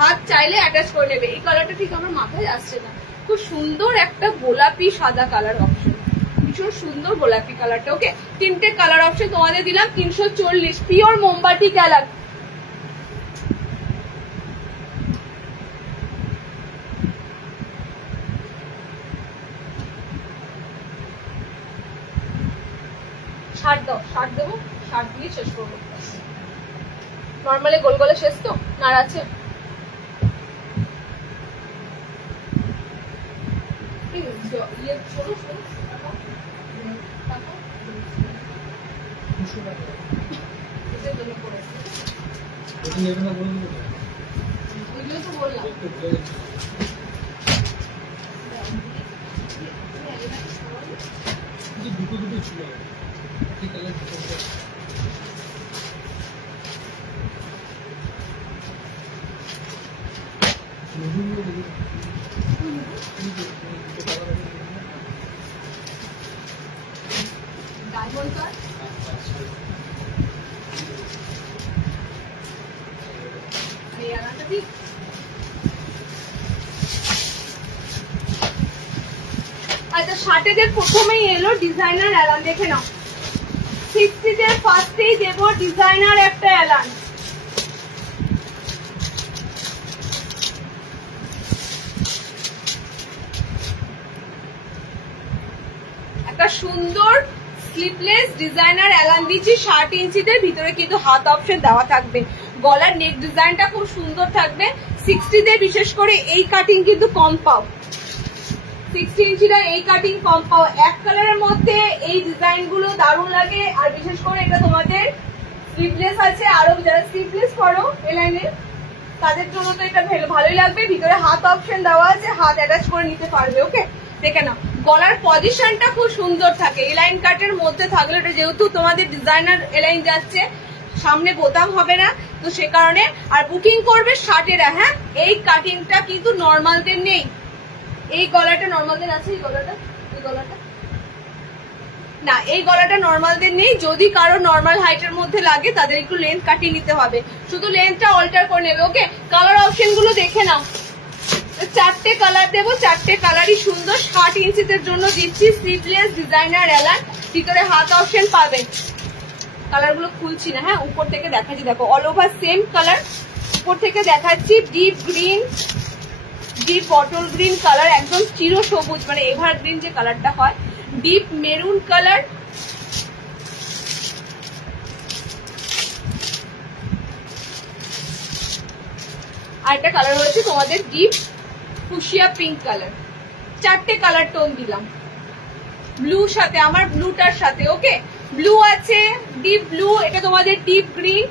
হাত চাইলে অ্যাটাচ করে নেবে। এই কালারটা ঠিক আমার মাথায় আসছে না, খুব সুন্দর একটা গোলাপি সাদা কালার অপশন, ভীষণ সুন্দর গোলাপি কালারটা। ওকে, তিনটে কালার অপশন তোমাদের দিলাম, 340 পিওর মোমবাটি কালার। ষাট দাও, 60 দেবো, 60 দিয়ে শেষ করবো। নর্মালি গোল গোলে শেষ তো, না আছে দুটো ছিল, ঠিক আছে। আচ্ছা, 60 প্রথমেই এলো ডিজাইনার অ্যালান, দেখে নাও। 60 ফার্স্টেই দেবো ডিজাইনার একটা অ্যালান। একটা সুন্দর স্লিপলেস ডিজাইনার অ্যালান দিচ্ছি 60 ইঞ্চিতে, ভিতরে কিন্তু হাত অপশন দেওয়া থাকবে। গলার নেক ডিজাইনটা খুব সুন্দর থাকবে। 60 বিশেষ করে এই কাটিং কিন্তু কম পাও, 60 ইঞ্চিটা এই কাটিং কম পাও। এক কালারের মধ্যে এই ডিজাইন গুলো দারুণ লাগে। আর বিশেষ করে এটা তোমাদের স্লিভলেস আছে, আরো যারা স্লিভলেস করো এলাইনের তাদের জন্য তো এটা ভালোই লাগবে। ভিতরে হাত অপশন দেওয়া আছে, হাত অ্যাটাচ করে নিতে পারবে। ওকে, দেখে নাও গলার পজিশনটা খুব সুন্দর থাকে। এলাইন কাটের মধ্যে থাকলে এটা যেহেতু তোমাদের ডিজাইনার এলাইন যাচ্ছে, সামনে বোতাম হবে না, তো সে কারণে। আর বুকিং করবে 60 হ্যাঁ, এই কাটিংটা কিন্তু নর্মালদের নেই। এই গলাটা নর্মালদের আছে, এই গলাটা না, এই গলাটা নর্মালদের নেই। যদি কারো নর্মাল হাইটের মধ্যে লাগে তাদের একটু লেন্থ কাটিয়ে নিতে হবে, শুধু লেন্থটা অল্টার করে নেবে। ওকে, কালার অপশন গুলো দেখে নাও। 4টে কালার দেবো, 4টে কালারই সুন্দর। 60 ইঞ্চিদের জন্য দিচ্ছি স্লিভলেস ডিজাইনার অ্যালান, ভিতরে হাত অপশন পাবে। কালার গুলো খুলছি না, হ্যাঁ উপর থেকে দেখাচ্ছি, দেখো অল ওভার সেম কালার। উপর থেকে দেখাচ্ছি deep green, deep bottle green colour, একদম চির সবুজ মানে এভার গ্রিন যে কালারটা হয়, ডিপ মেরুন কালার, আর একটা কালার হয়েছে তোমাদের ডিপ ফুশিয়া পিঙ্ক কালার। 4টে কালার টোন দিলাম ব্লুর সাথে, আমার ব্লুটার সাথে। ওকে, ব্লু আছে, ডিপ ব্লু, এটা তোমাদের ডিপ গ্রিন,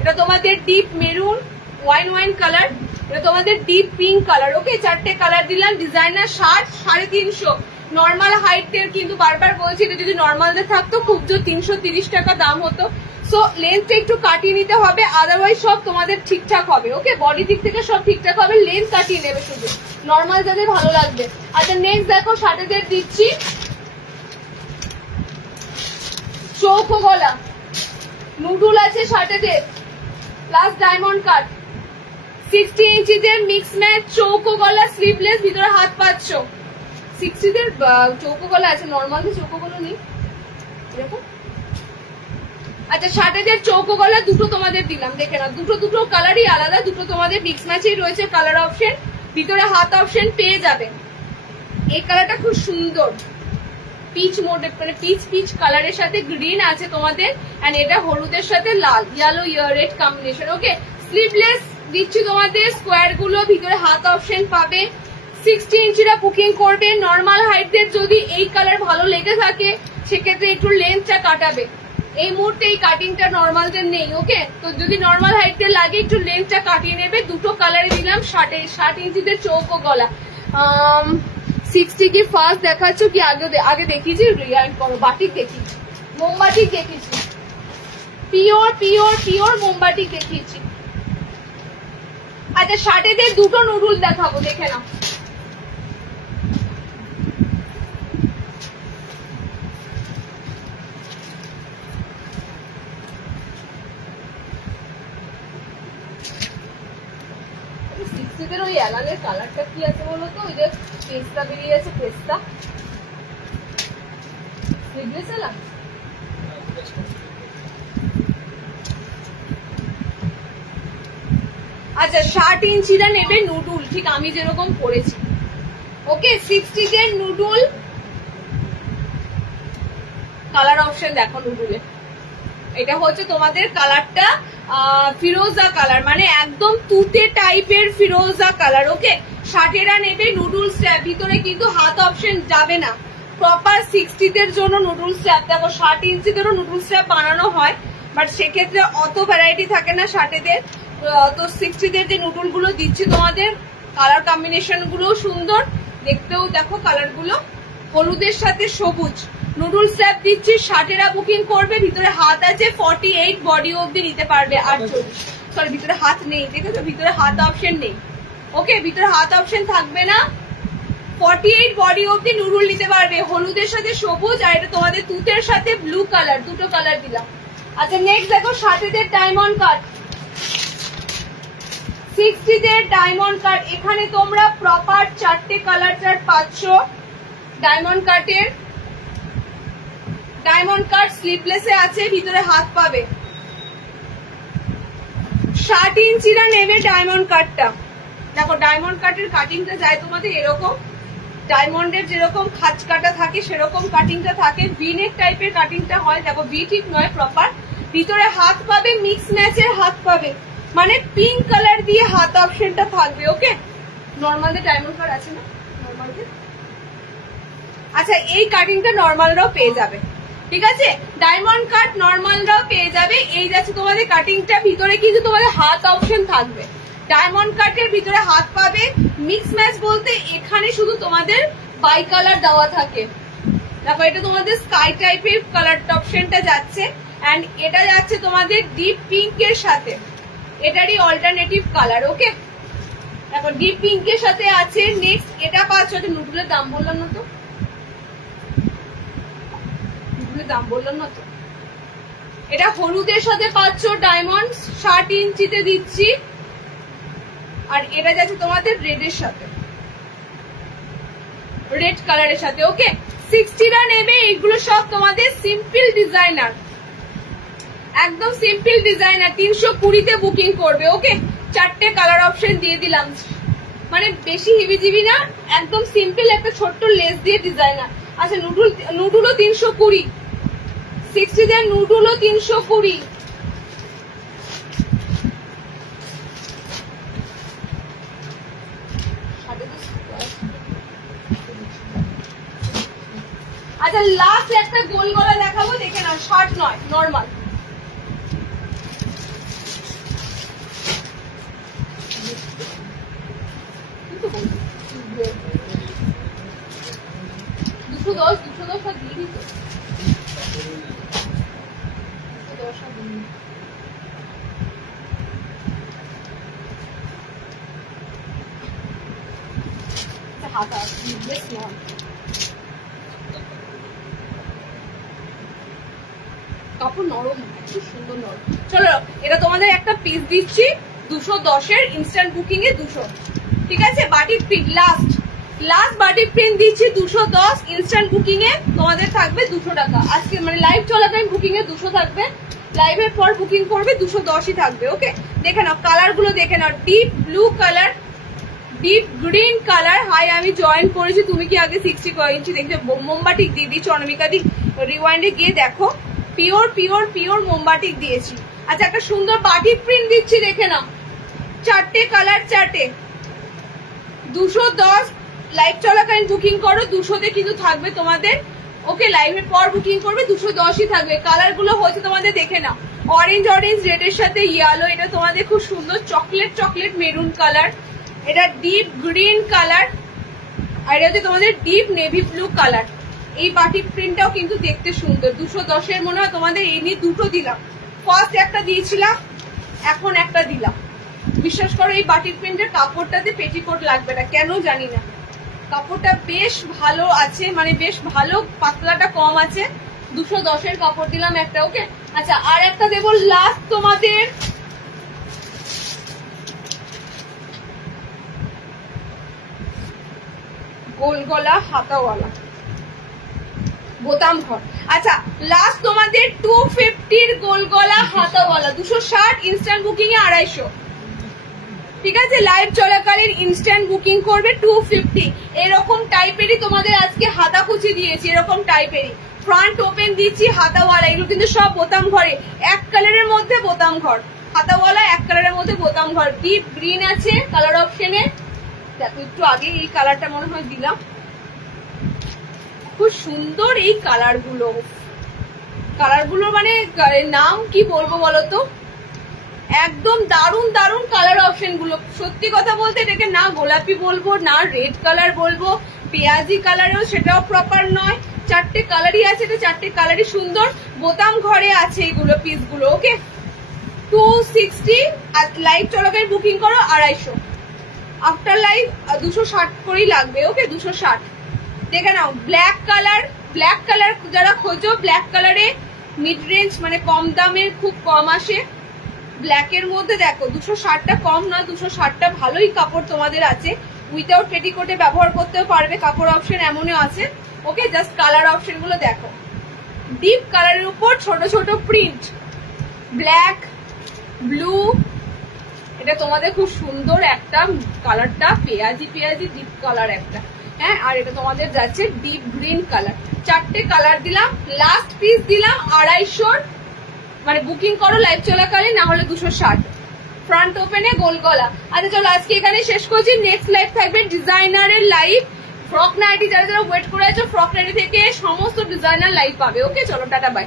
এটা তোমাদের ডিপ মেরুন ওয়াইন কালার, এটা তোমাদের ডিপ পিঙ্ক কালার। ওকে, 4টে কালার দিলাম। ডিজাইনার 60, 350 নর্মাল হাইটের, কিন্তু বারবার বলছি এটা যদি নর্মালদের থাকতো খুব জোর 330 টাকা দাম হতো। সো লেন্থটা একটু কাটিয়ে নিতে হবে, আদারওয়াইজ সব তোমাদের ঠিকঠাক হবে। ওকে, বডি দিক থেকে সব ঠিকঠাক হবে, লেন্থ কাটিয়ে নেবে শুধু, নর্মাল যাদের ভালো লাগবে। আচ্ছা নেক্সট দেখো 60 দিচ্ছি চৌকো গলা, নুডুল আছে 60 প্লাস ডায়মন্ড কাট, 60 ইঞ্চিদের মিক্স ম্যাচ চৌকো গলা স্লিভলেস, ভিতরে হাত পাচ্ছ। 60 চৌকো গলা আছে, নর্মাল চৌকো গলা নেই এরকম। আচ্ছা 60 চৌকো গলা দুটো তোমাদের দিলাম, দেখে না দুটো কালারই আলাদা, দুটো তোমাদের মিক্স ম্যাচেই রয়েছে কালার অপশন, ভিতরে হাত অপশন পেয়ে যাবে। এই কালারটা খুব সুন্দর, পিচ মোডে মানে পিচ কালারের সাথে গ্রিন আছে তোমাদের, এন্ড এটা হলুদের সাথে লাল ইয়েলো রেড কম্বিনেশন। ওকে, স্লিভলেস দিচ্ছি তোমাদের স্কোয়ার গুলো, ভিতরে হাত অপশন পাবে। 60 ইঞ্চিরা বুকিং করবে। নর্মাল হাইটদের যদি এই কালার ভালো লেগে থাকে সেক্ষেত্রে একটু লেন্থটা কাটাবে। এই মুহূর্তে এই কাটিংটা নর্মালদের নেই। ওকে, তো যদি নর্মাল হাইটদের লাগে একটু লেন্থটা কাটিয়ে নেবে। দুটো কালারে দিলাম 60 ইঞ্চিদের চৌকো গলা। 60 কি ফার্স্ট দেখাচ্ছ কি আগে দেখিয়েছি? রিয়াইন্ড করো, বাটিক দেখিয়েছি, মোমবাটিক দেখিয়েছি, পিওর মোমবাটিক দেখিয়েছি। আচ্ছা 60 দুটো নুডুল দেখাবো, দেখে নাও। ওই অ্যালানের কালারটা কি আছে বলতো, ওই যে পেস্তা বেরিয়ে আছে, পেস্তা স্লিভলেস অ্যালান। আচ্ছা 60 ইঞ্চিটা নেবে নুডুল, ঠিক আমি যেরকম করেছি। ওকে, 60 নুডুল কালার অপশন দেখো নুডুলে। এটা হচ্ছে তোমাদের কালারটা ফিরোজা কালার, মানে একদম তুতে টাইপের ফিরোজা কালার। ওকে, 60 নেবে নুডুল স্ট্র্যাপ, ভিতরে কিন্তু হাত অপশন যাবে না। প্রপার 60 জন্য নুডুল স্ট্র্যাপ, দেখো 60 ইঞ্চিদেরও নুডুল স্ট্র্যাপ বানানো হয়, বাট সেক্ষেত্রে অত ভ্যারাইটি থাকে না 60 তো 60 যে নুডুল গুলো দিচ্ছি তোমাদের, কালার কম্বিনেশন গুলো সুন্দর দেখতেও, দেখো কালার গুলো হলুদের সাথে সবুজ। নুডুল স্ট্র্যাপ দিচ্ছি 60 বুকিং করবে, ভিতরে হাত আছে 48 বডি অব্দি নিতে পারবে। 48 সরি ভিতরে হাত নেই, দেখেছো ভিতরে হাত অপশন নেই। ওকে, ভিতরে হাত অপশন থাকবে না, 48 বডি অব্দি নুডুল নিতে পারবে, হলুদের সাথে সবুজ, আর এটা তোমাদের তুতের সাথে ব্লু কালার, দুটো কালার দিলাম। আচ্ছা নেক্সট দেখো 60 ডায়মন্ড কাট, 60 ডায়মন্ড কাট। এখানে তোমরা প্রপার 4টে কালার চার্ট পাচ্ছ, ডায়মন্ড কাট স্লিপলেসে আছে, ভিতরে হাত পাবে। 60 ইঞ্চিরা নেবে ডায়মন্ড কাটটা। দেখো ডায়মন্ড কাটের কাটিংটা যায় তোমাদের এরকম, ডায়মন্ডের যেরকম খাঁজ কাটা থাকে সেরকম কাটিংটা থাকে, ভি নেক টাইপের কাটিংটা হয়। দেখো ভি ঠিক নয়, প্রপার। ভিতরে হাত পাবে, মিক্স ম্যাচের হাত পাবে, মানে পিঙ্ক কালার দিয়ে হাত অপশনটা থাকবে। ওকে, নর্মালদের ডায়মন্ড কাট আছে না নর্মালদের? আচ্ছা, এই কাটিংটা নর্মালরাও পেয়ে যাবে, ঠিক আছে? ডায়মন্ড কাট নর্মালরাও পেয়ে যাবে। এই যাচ্ছে তোমাদের কাটিংটা, ভিতরে কিন্তু তোমাদের হাত অপশন থাকবে। ডায়মন্ড কাটের ভিতরে হাত পাবে, মিক্স ম্যাচ বলতে এখানে শুধু তোমাদের বাই কালার দেওয়া থাকে। দেখো এটা তোমাদের স্কাই টাইপের কালার অপশনটা যাচ্ছে, এন্ড এটা যাচ্ছে তোমাদের ডিপ পিঙ্কের সাথে, এটারই অল্টারনেটিভ কালার। ওকে, দেখো ডিপ পিঙ্কের সাথে আছে। নেক্সট এটা পাচ্ছ, নুডলের দাম বললাম না তো, দাম বললাম না তো। এটা হলুদের সাথে পাচ্ছ ডায়মন্ড, 60 ইঞ্চিতে দিচ্ছি। আর এটা যাচ্ছে তোমাদের রেডের সাথে, রেড কালারের সাথে। ওকে, 60টা নেবে। এগুলো সব তোমাদের সিম্পল ডিজাইনার, একদম সিম্পল ডিজাইনার। 320তে বুকিং করবে। ওকে, 4টে কালার অপশন দিয়ে দিলাম, মানে বেশি হিবিজিবি না, একদম সিম্পল একটা ছোট্ট লেস দিয়ে ডিজাইনার। আচ্ছা, নুডুলও 320, 60 দের নুডুলও 320। আচ্ছা, লাস্ট একটা গোল গলা দেখাবো, দেখে নাও। শার্ট নয়, নর্মাল। দুশো দশ আর দিয়ে দিত, 210 আর দিয়ে হাতা নয়। কাপড় নরম, খুব সুন্দর নরম। চলো, এটা তোমাদের একটা পিস দিচ্ছি 210-এর, ইনস্ট্যান্ট বুকিং এ 200, ঠিক আছে? Batik print, last batik print দিচ্ছি 210, ইনস্ট্যান্ট বুকিং এ তোমাদের থাকবে 200 টাকা। আজকে মানে লাইভ চলাকালীন বুকিং এ 200 থাকবে, লাইভের পর বুকিং করবে 210ই থাকবে। ওকে, দেখে নাও কালার গুলো, দেখে নাও। Deep blue colour, deep green colour. Hi, আমি জয়েন করেছি, তুমি কি আগে 60 ইঞ্চি দেখছো? মোমবাটিক দিয়ে দিচ্ছি, অনামিকা দি রিওয়াইন্ডে গিয়ে দেখো, পিওর মোমবাটিক দিয়েছি। আচ্ছা, একটা সুন্দর বাটিক প্রিন্ট দিচ্ছি, দেখে নাও। 4টে কালার, 4টে, 210। লাইভ চলাকালীন বুকিং করো, 200তে কিন্তু থাকবে তোমাদের। ওকে, লাইভের পর বুকিং করবে 210ই থাকবে। কালার গুলো হচ্ছে তোমাদের, দেখে নাও। অরেঞ্জ রেডের সাথে ইয়েলো, এটা তোমাদের খুব সুন্দর চকলেট মেরুন কালার। এটা ডিপ গ্রিন কালার, আর এটা হচ্ছে তোমাদের ডিপ নেভি ব্লু কালার। এই বাটিক প্রিন্টটাও কিন্তু দেখতে সুন্দর। 210-এর মনে হয় তোমাদের এই নিয়ে দুটো দিলাম, ফার্স্ট একটা দিয়েছিলাম, এখন একটা দিলাম। বিশ্বাস করো, এই বাটিক প্রিন্টের কাপড়টাতে পেটিকোট লাগবে না, কেন জানি না। কাপড়টা বেশ ভালো আছে, মানে বেশ ভালো, পাতলাটা কম আছে। 210-এর কাপড় দিলাম একটা। ওকে, আচ্ছা, আর একটা দেবো লাস্ট তোমাদের, গোল গলা হাতাওয়ালা বোতাম ঘর। আচ্ছা, লাস্ট তোমাদের 250-র গোল গলা হাতাওয়ালা, 260, ইনস্ট্যান্ট বুকিং এ 250, ঠিক আছে? লাইভ চলাকালীন ইনস্ট্যান্ট বুকিং করবে 250। এরকম টাইপেরই তোমাদের আজকে হাতা কুচি দিয়েছি, এরকম টাইপেরই ফ্রন্ট ওপেন দিচ্ছি, হাতাওয়ালা। এগুলো কিন্তু সব বোতাম ঘরে, এক কালারের মধ্যে বোতাম ঘর, হাতাওয়ালা এক কালারের মধ্যে বোতাম ঘর। ডিপ গ্রিন আছে কালার অপশনে, দেখো একটু আগে এই কালারটা মনে হয় দিলাম, খুব সুন্দর এই কালারগুলো মানে নাম কি বলবো বলতো, একদম দারুন কালার অপশন গুলো। সত্যি কথা বলতে এটাকে না গোলাপি বলবো, না রেড কালার বলবো, পেঁয়াজি কালারও সেটাও প্রপার নয়। 4টে কালারই আছে, এটা 4টে কালারই সুন্দর। বোতাম ঘরে আছে এইগুলো পিসগুলো। ওকে, 260, আর লাইভ চলাকালীন বুকিং করো 250, আফটার লাইভ 260 করেই লাগবে। ওকে, 260। দেখে নাও, ব্ল্যাক কালার যারা খোঁজো, ব্ল্যাক কালারে মিড রেঞ্জ, মানে কম দামের, খুব কম আসে ব্ল্যাকের মধ্যে। দেখো 260টা কম না, 260টা ভালোই কাপড় তোমাদের আছে। উইদাউট পেটিকোটে ব্যবহার করতেও পারবে, কাপড় অপশন এমনও আছে। ওকে, জাস্ট কালার অপশন গুলো দেখো, ডিপ কালারের উপর ছোট ছোট প্রিন্ট, ব্ল্যাক, ব্লু, এটা তোমাদের খুব সুন্দর একটা কালারটা, পেঁয়াজি পেঁয়াজি ডিপ কালার একটা, হ্যাঁ। আর এটা তোমাদের যাচ্ছে ডিপ গ্রিন কালার। 4টে কালার দিলাম, লাস্ট পিস দিলাম 250, মানে বুকিং করো লাইভ চলাকালীন, না হলে 260, ফ্রন্ট ওপেনে গোল গলা। আচ্ছা চলো আজকে এখানে শেষ করছি। নেক্সট লাইভ থাকবে ডিজাইনারের লাইভ, ফ্রক নাইটি, যারা যারা ওয়েট করে আছো ফ্রক নাইটি থেকে সমস্ত ডিজাইনার লাইভ পাবে। ওকে চলো টাটা বাই।